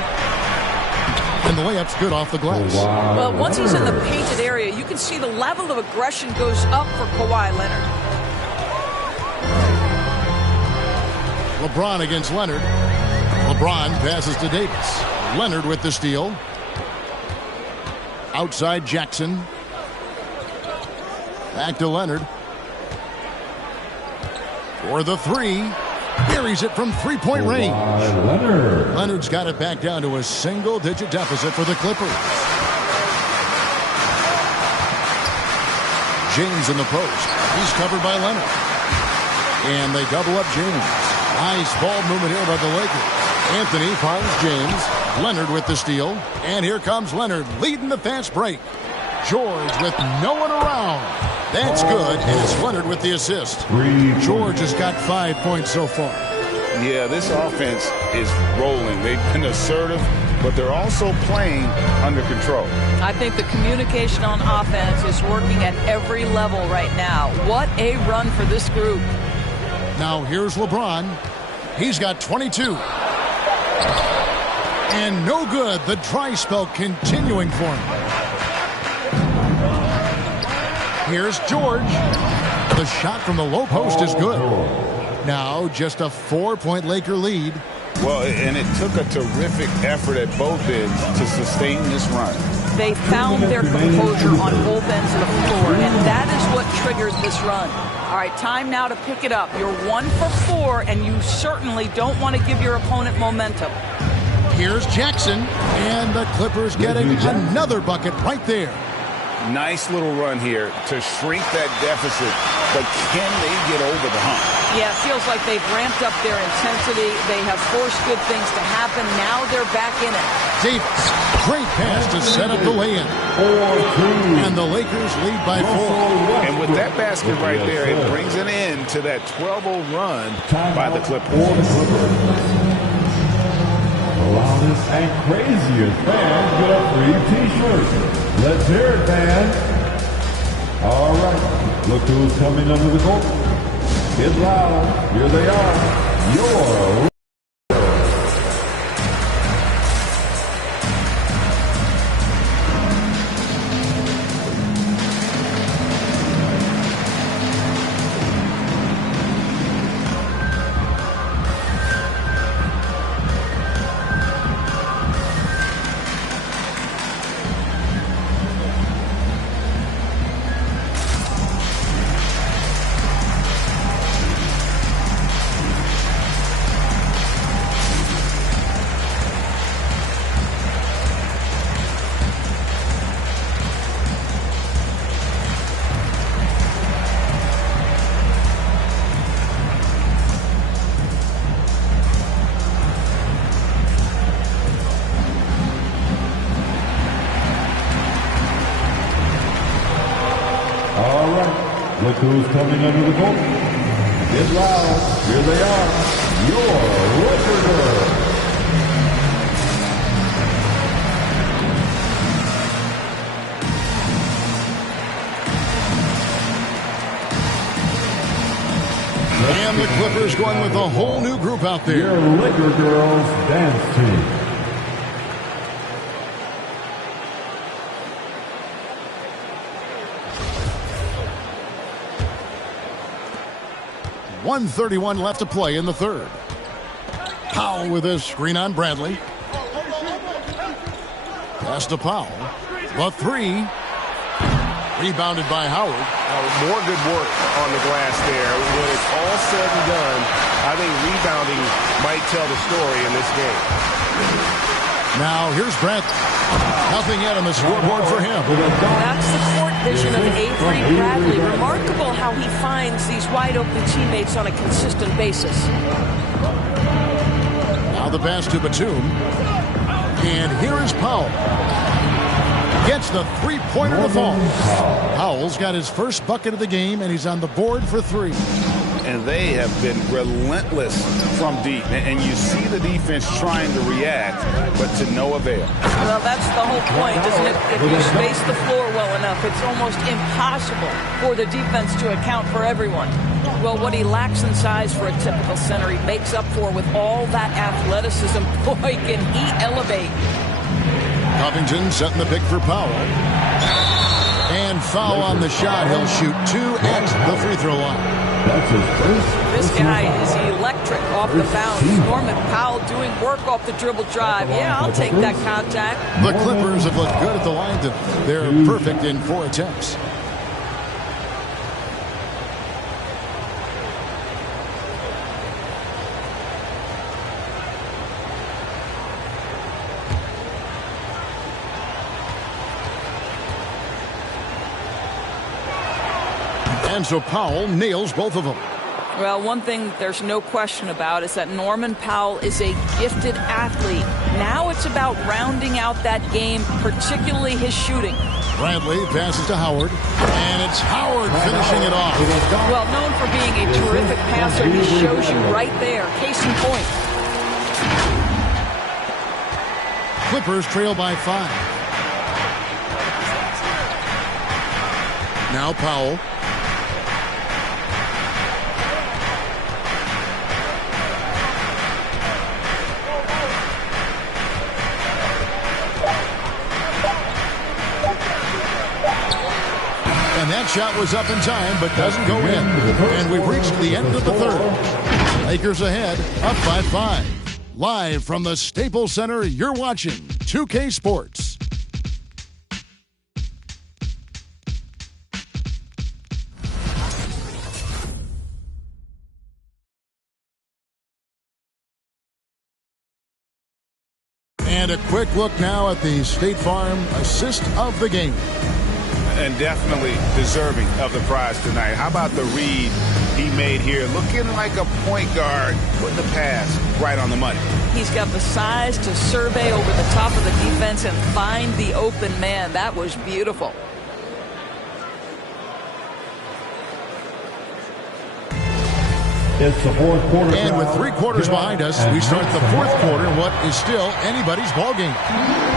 And the layup's good off the glass. Well, once he's in the painted area, you can see the level of aggression goes up for Kawhi Leonard. LeBron against Leonard. LeBron passes to Davis. Leonard with the steal. Outside Jackson. Back to Leonard. For the three. Buries it from three-point range. Leonard's got it back down to a single-digit deficit for the Clippers. James in the post. He's covered by Leonard. And they double up James. Nice ball movement here by the Lakers. Anthony finds James. Leonard with the steal. And here comes Leonard leading the fast break. George with no one around. That's good, and it's Leonard with the assist. George has got 5 points so far. Yeah, this offense is rolling. They've been assertive, but they're also playing under control. I think the communication on offense is working at every level right now. What a run for this group. Now here's LeBron. He's got 22. And no good. The dry spell continuing for him. Here's George. The shot from the low post is good. Now just a 4-point Laker lead. Well, and it took a terrific effort at both ends to sustain this run. They found their composure on both ends of the floor, and that is what triggered this run. All right, time now to pick it up. You're 1 for 4, and you certainly don't want to give your opponent momentum. Here's Jackson, and the Clippers getting another bucket right there. Nice little run here to shrink that deficit, but can they get over the hump? Yeah, it feels like they've ramped up their intensity. They have forced good things to happen. Now they're back in it. Davis, great pass to set up the lay-in. And the Lakers lead by 4. And with that basket right there, it brings an end to that 12-0 run by the Clippers. The loudest and craziest fans get a free T-shirt. Let's hear it, fans. All right. Look who's coming under the court. Get loud. Here they are. Your Look who's coming under the court. Get loud. Here they are. Your Laker girls. And the Clippers going with a whole new group out there. Your Laker girls dance team. .131 left to play in the third. Powell with a screen on Bradley. Pass to Powell. The three. Rebounded by Howard. More good work on the glass there. When it's all said and done, I think rebounding might tell the story in this game. Now here's Bradley. Nothing yet on the scoreboard for him. That's the court vision of Avery Bradley. Remarkable how he finds these wide-open teammates on a consistent basis. Now the pass to Batum. And here is Powell. Gets the three-pointer to fall. Powell's got his first bucket of the game, and he's on the board for three. And they have been relentless from deep. And you see the defense trying to react, but to no avail. Well, that's the whole point, isn't it? If you space the floor well enough, it's almost impossible for the defense to account for everyone. Well, what he lacks in size for a typical center, he makes up for with all that athleticism. Boy, can he elevate. Covington setting the pick for Powell. And foul on the shot. He'll shoot two at the free throw line. That's his first. This guy is electric off the bounce. Norman Powell doing work off the dribble drive. Yeah, I'll take that contact. The Clippers have looked good at the line. They're perfect in 4 attempts. And so Powell nails both of them. Well, one thing there's no question about is that Norman Powell is a gifted athlete. Now it's about rounding out that game, particularly his shooting. Bradley passes to Howard, and it's Howard finishing it off. Well, known for being a terrific passer, he shows you right there. Case in point. Clippers trail by 5. Now Powell. And that shot was up in time, but doesn't go in. And we've reached the end of the third. Lakers ahead, up by 5. Live from the Staples Center, you're watching 2K Sports. And a quick look now at the State Farm assist of the game. And definitely deserving of the prize tonight. How about the read he made here? Looking like a point guard, putting the pass right on the money. He's got the size to survey over the top of the defense and find the open man. That was beautiful. It's the fourth quarter. And with 3 quarters behind us, we start the 4th quarter in what is still anybody's ballgame.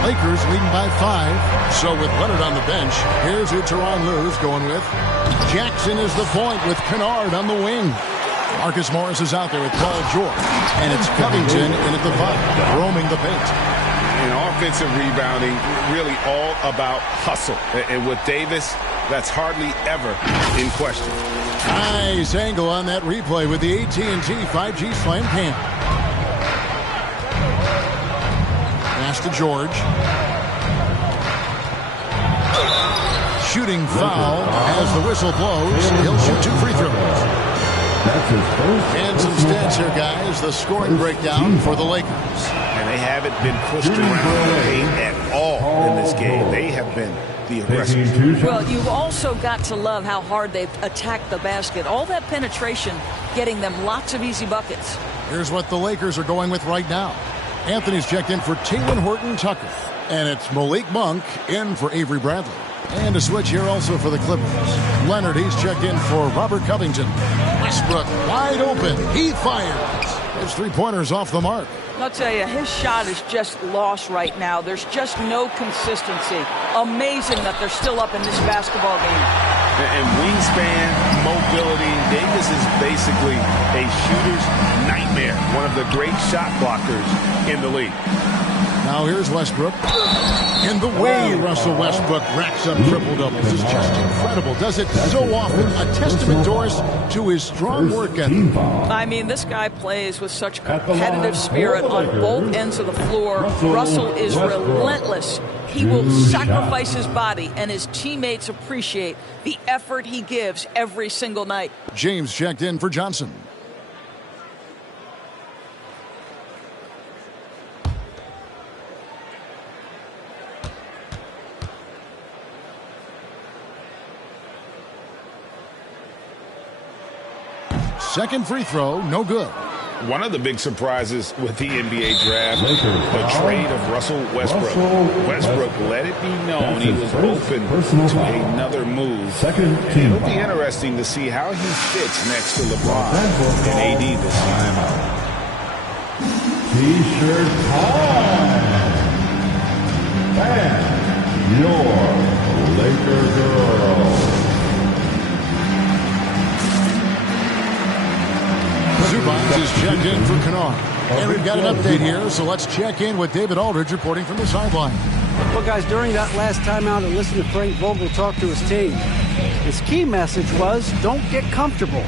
Lakers leading by 5. So with Leonard on the bench, here's who Tyronn Lue's going with. Jackson is the point with Kennard on the wing. Marcus Morris is out there with Paul George. And it's Covington in at the 5, roaming the paint. And offensive rebounding, really all about hustle. And with Davis, that's hardly ever in question. Nice angle on that replay with the AT&T 5G Slam Cam. Pass to George. Shooting foul as the whistle blows. He'll shoot 2 free throws. That's his first. And some stats here, guys. The scoring breakdown for the Lakers. And they haven't been pushed around the paint at all in this game. They have been the aggressors. Well, you've also got to love how hard they've attacked the basket. All that penetration, getting them lots of easy buckets. Here's what the Lakers are going with right now. Anthony's checked in for Taylor Horton-Tucker. And it's Malik Monk in for Avery Bradley. And a switch here also for the Clippers. Leonard, he's checked in for Robert Covington. Westbrook wide open. He fires. His 3-pointers off the mark. I'll tell you, his shot is just lost right now. There's just no consistency. Amazing that they're still up in this basketball game. And wingspan, mobility, Davis is basically a shooter's nightmare. One of the great shot blockers in the league. Now here's Westbrook. And the way Russell Westbrook racks up triple-doubles is just incredible. Does it so often. A testament, Doris, to his strong work ethic. I mean, this guy plays with such competitive spirit on both ends of the floor. Russell is relentless. He will sacrifice his body, and his teammates appreciate the effort he gives every single night. James checked in for Johnson. Second free throw, no good. One of the big surprises with the NBA draft, the trade of Russell Westbrook. Westbrook let it be known he was open to another move. It'll be interesting to see how he fits next to LeBron and AD this season. T-shirt time. And your Laker girl. Zubac is checked in for Kennard. And we've got an update here, so let's check in with David Aldridge reporting from the sideline. Well, guys, during that last timeout, I listened to Frank Vogel talk to his team. His key message was, don't get comfortable.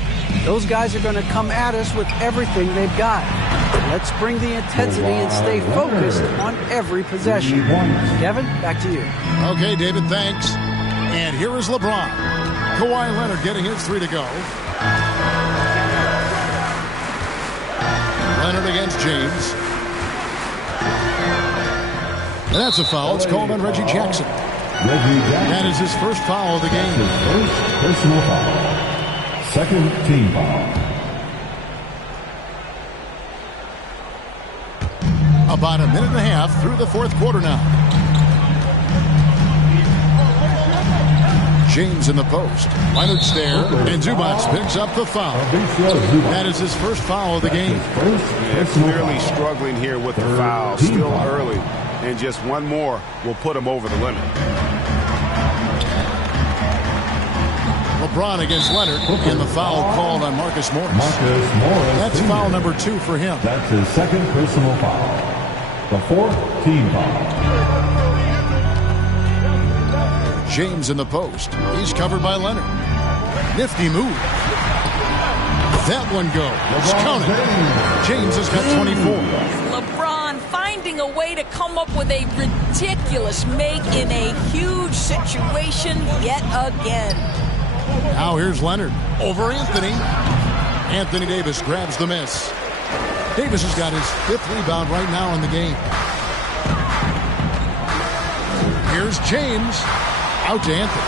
Those guys are going to come at us with everything they've got. Let's bring the intensity and stay focused on every possession. Kevin, back to you. Okay, David, thanks. And here is LeBron. Kawhi Leonard getting his 3 to go. Leonard against James. And that's a foul. It's called on Reggie Jackson. That is his first foul of the game. First personal foul. Second team foul. About a minute and a half through the fourth quarter now. James in the post. Leonard's there, and Zubac picks up the foul. That is his first foul of the game. Yeah, clearly struggling here with the foul. Still early, and just one more will put him over the limit. LeBron against Leonard, and the foul called on Marcus Morris. That's foul number 2 for him. That's his second personal foul. The fourth team foul. James in the post. He's covered by Leonard. Nifty move. That one goes. Count it. James has got 24. LeBron finding a way to come up with a ridiculous make in a huge situation yet again. Now here's Leonard over Anthony. Anthony Davis grabs the miss. Davis has got his 5th rebound right now in the game. Here's James. Out to Anthony.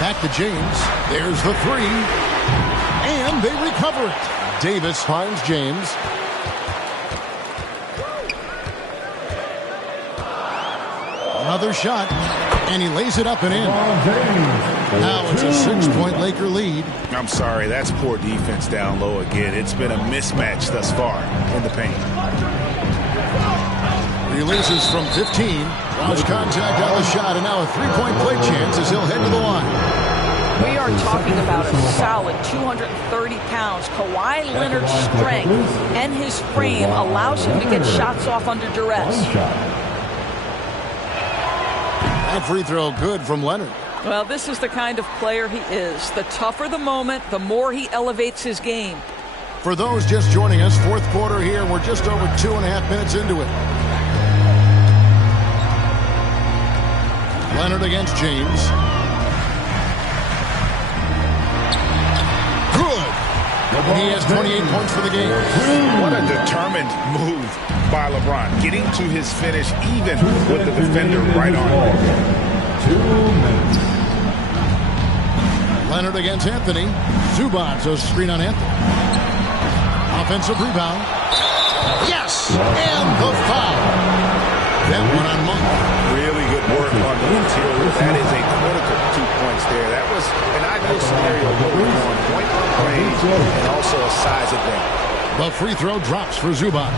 Back to James. There's the 3. And they recover it. Davis finds James. Another shot. And he lays it up and in. Now it's a 6-point Laker lead. I'm sorry, that's poor defense down low again. It's been a mismatch thus far in the paint. Releases from 15. Lost contact on the shot, and now a 3-point play chance as he'll head to the line. We are talking about a solid 230 pounds. Kawhi Leonard's strength and his frame allows him to get shots off under duress. That free throw good from Leonard. Well, this is the kind of player he is. The tougher the moment, the more he elevates his game. For those just joining us, fourth quarter here. We're just over 2.5 minutes into it. Leonard against James. Good. He has 28 points for the game. What a determined move by LeBron. Getting to his finish even with the defender right on. 2 minutes. Leonard against Anthony. Zubac, a screen on Anthony. Offensive rebound. Yes! And the foul. That one on Monk. Really good work on the interior. That is a critical 2 points there. That was an ideal scenario going on point range and also a size advantage. The free throw drops for Zubac.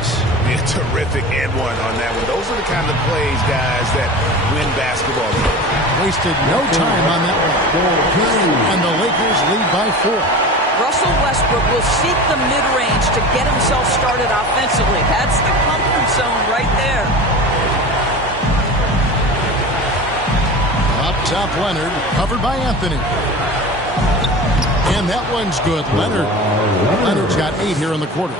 A terrific and one on that one. Those are the kind of plays, guys, that win basketball games. Wasted no time on that one. And the Lakers lead by 4. Russell Westbrook will seek the mid-range to get himself started offensively. That's the comfort zone right there. Up top, Leonard, covered by Anthony. And that one's good. Leonard's got 8 here in the quarter.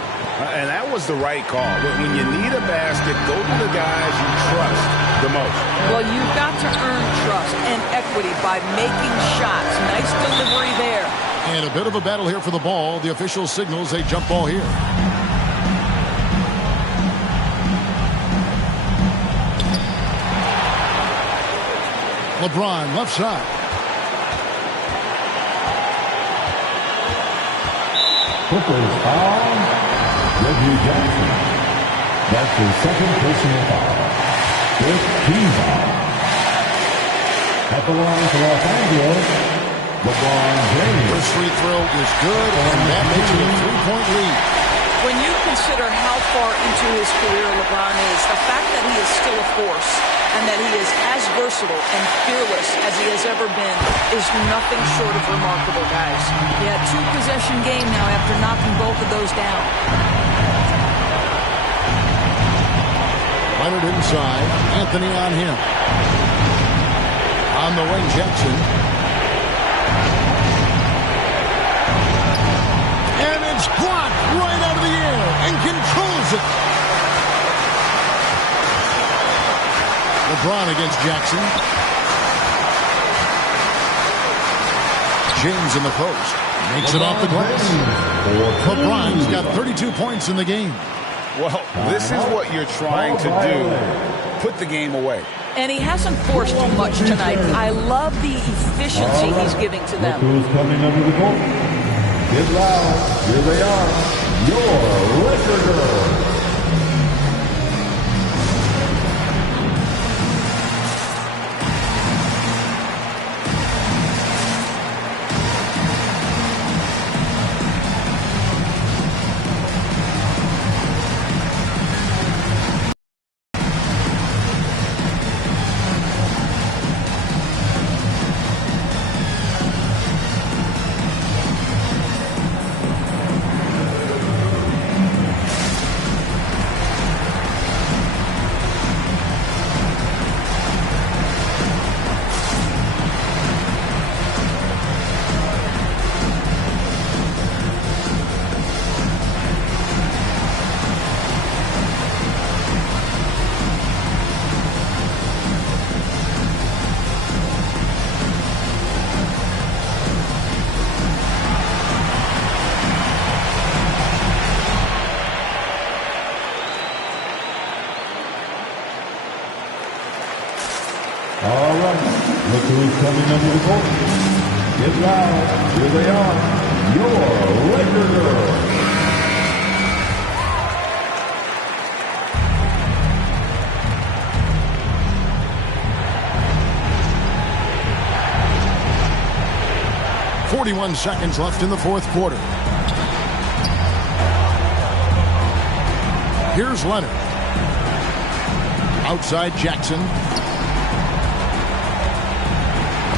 And that was the right call. When you need a basket, go to the guys you trust the most. Well, you've got to earn trust and equity by making shots. Nice delivery there. And a bit of a battle here for the ball. The official signals a jump ball here. LeBron, left side. Clippers foul. Reggie Jackson. That's his second personal foul. 15 foul. At the line for Los Angeles, LeBron James. First free throw is good, and that makes it a 3-point lead. When you consider how far into his career LeBron is, the fact that he is still a force and that he is as versatile and fearless as he has ever been is nothing short of remarkable, guys. He had 2-possession game now after knocking both of those down. Leonard inside. Anthony on him. On the wing, Jackson. is blocked right out of the air and controls it. LeBron against Jackson. James in the post. Makes it off the glass. LeBron's got 32 points in the game. Well, this is what you're trying to do. Put the game away. And he hasn't forced too much tonight. I love the efficiency he's giving to them. Who's coming under the goal? Get loud. Here they are. Your Laker girls. All right, look who's coming under the court. Get loud. Here they are. Your Laker girls. .41 seconds left in the fourth quarter. Here's Leonard. Outside Jackson.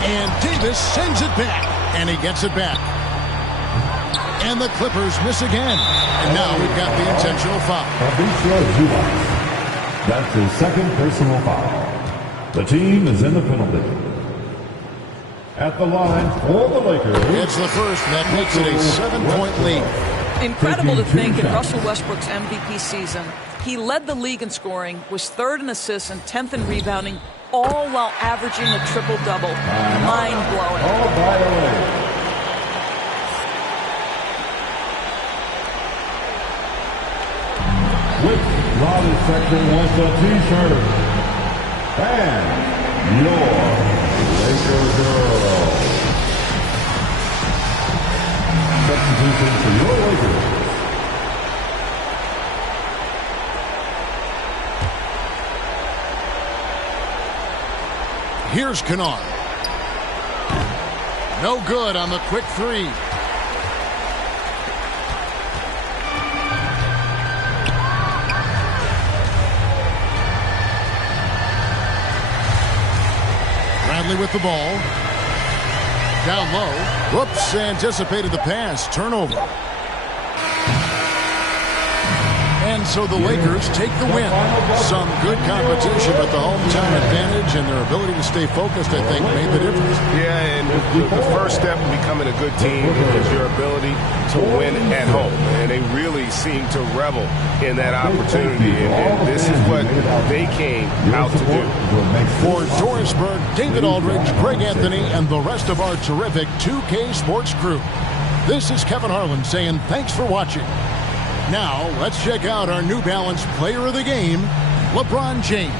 And Davis sends it back. And he gets it back. And the Clippers miss again. And now we've got the intentional foul. That's his second personal foul. The team is in the penalty. At the line for the Lakers. It's the first, and that makes it a 7-point lead. Incredible to think in Russell Westbrook's MVP season, he led the league in scoring, was third in assists and 10th in rebounding, all while averaging a triple-double. Mind-blowing. All by the way. Which Lottie section wants a t-shirt? And your Laker girl. Substitution for your Lakers. Here's Kennard. No good on the quick three. Bradley with the ball. Down low. Whoops, anticipated the pass. Turnover. And so the Lakers take the win. Some good competition, but the hometown advantage and their ability to stay focused, I think, made the difference. Yeah, and the first step in becoming a good team is your ability to win at home. And they really seem to revel in that opportunity. And this is what they came out to do. For Dorisburg, David Aldridge, Greg Anthony, and the rest of our terrific 2K Sports crew, this is Kevin Harlan saying thanks for watching. Now, let's check out our New Balance player of the game, LeBron James.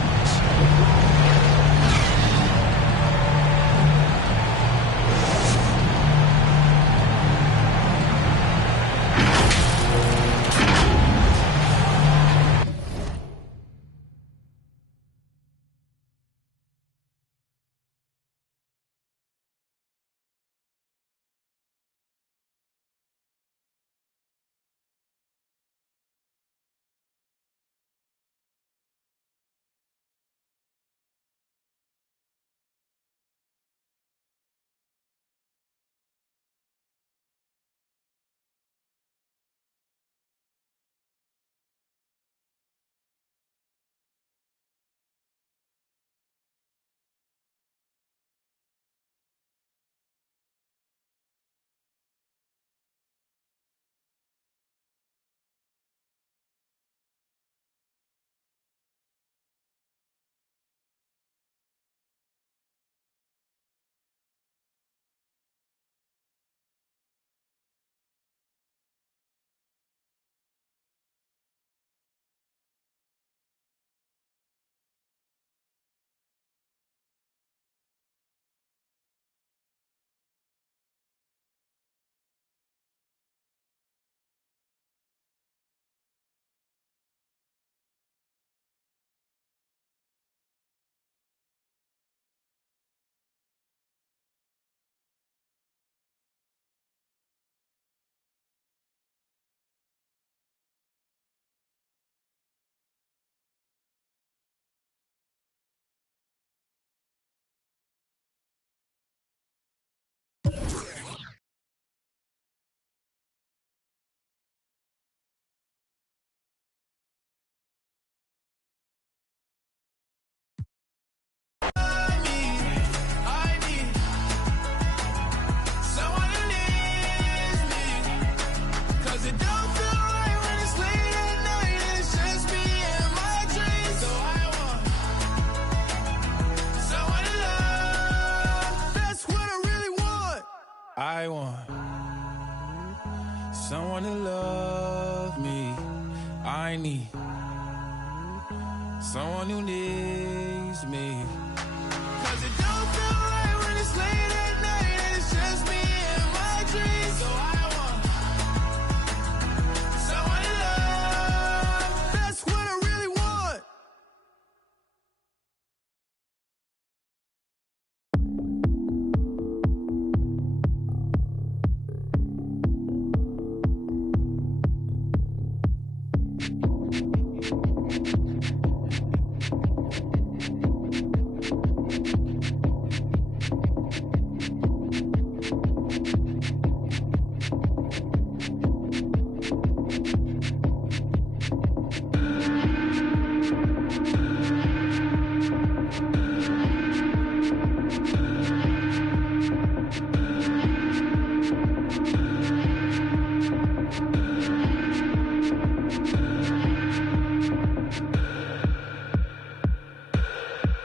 might need someone who needs me. 'Cause it don't feel right when it's late at night and it's just me and my dreams. So I want someone to love. That's what I really want.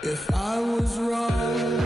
If I was wrong,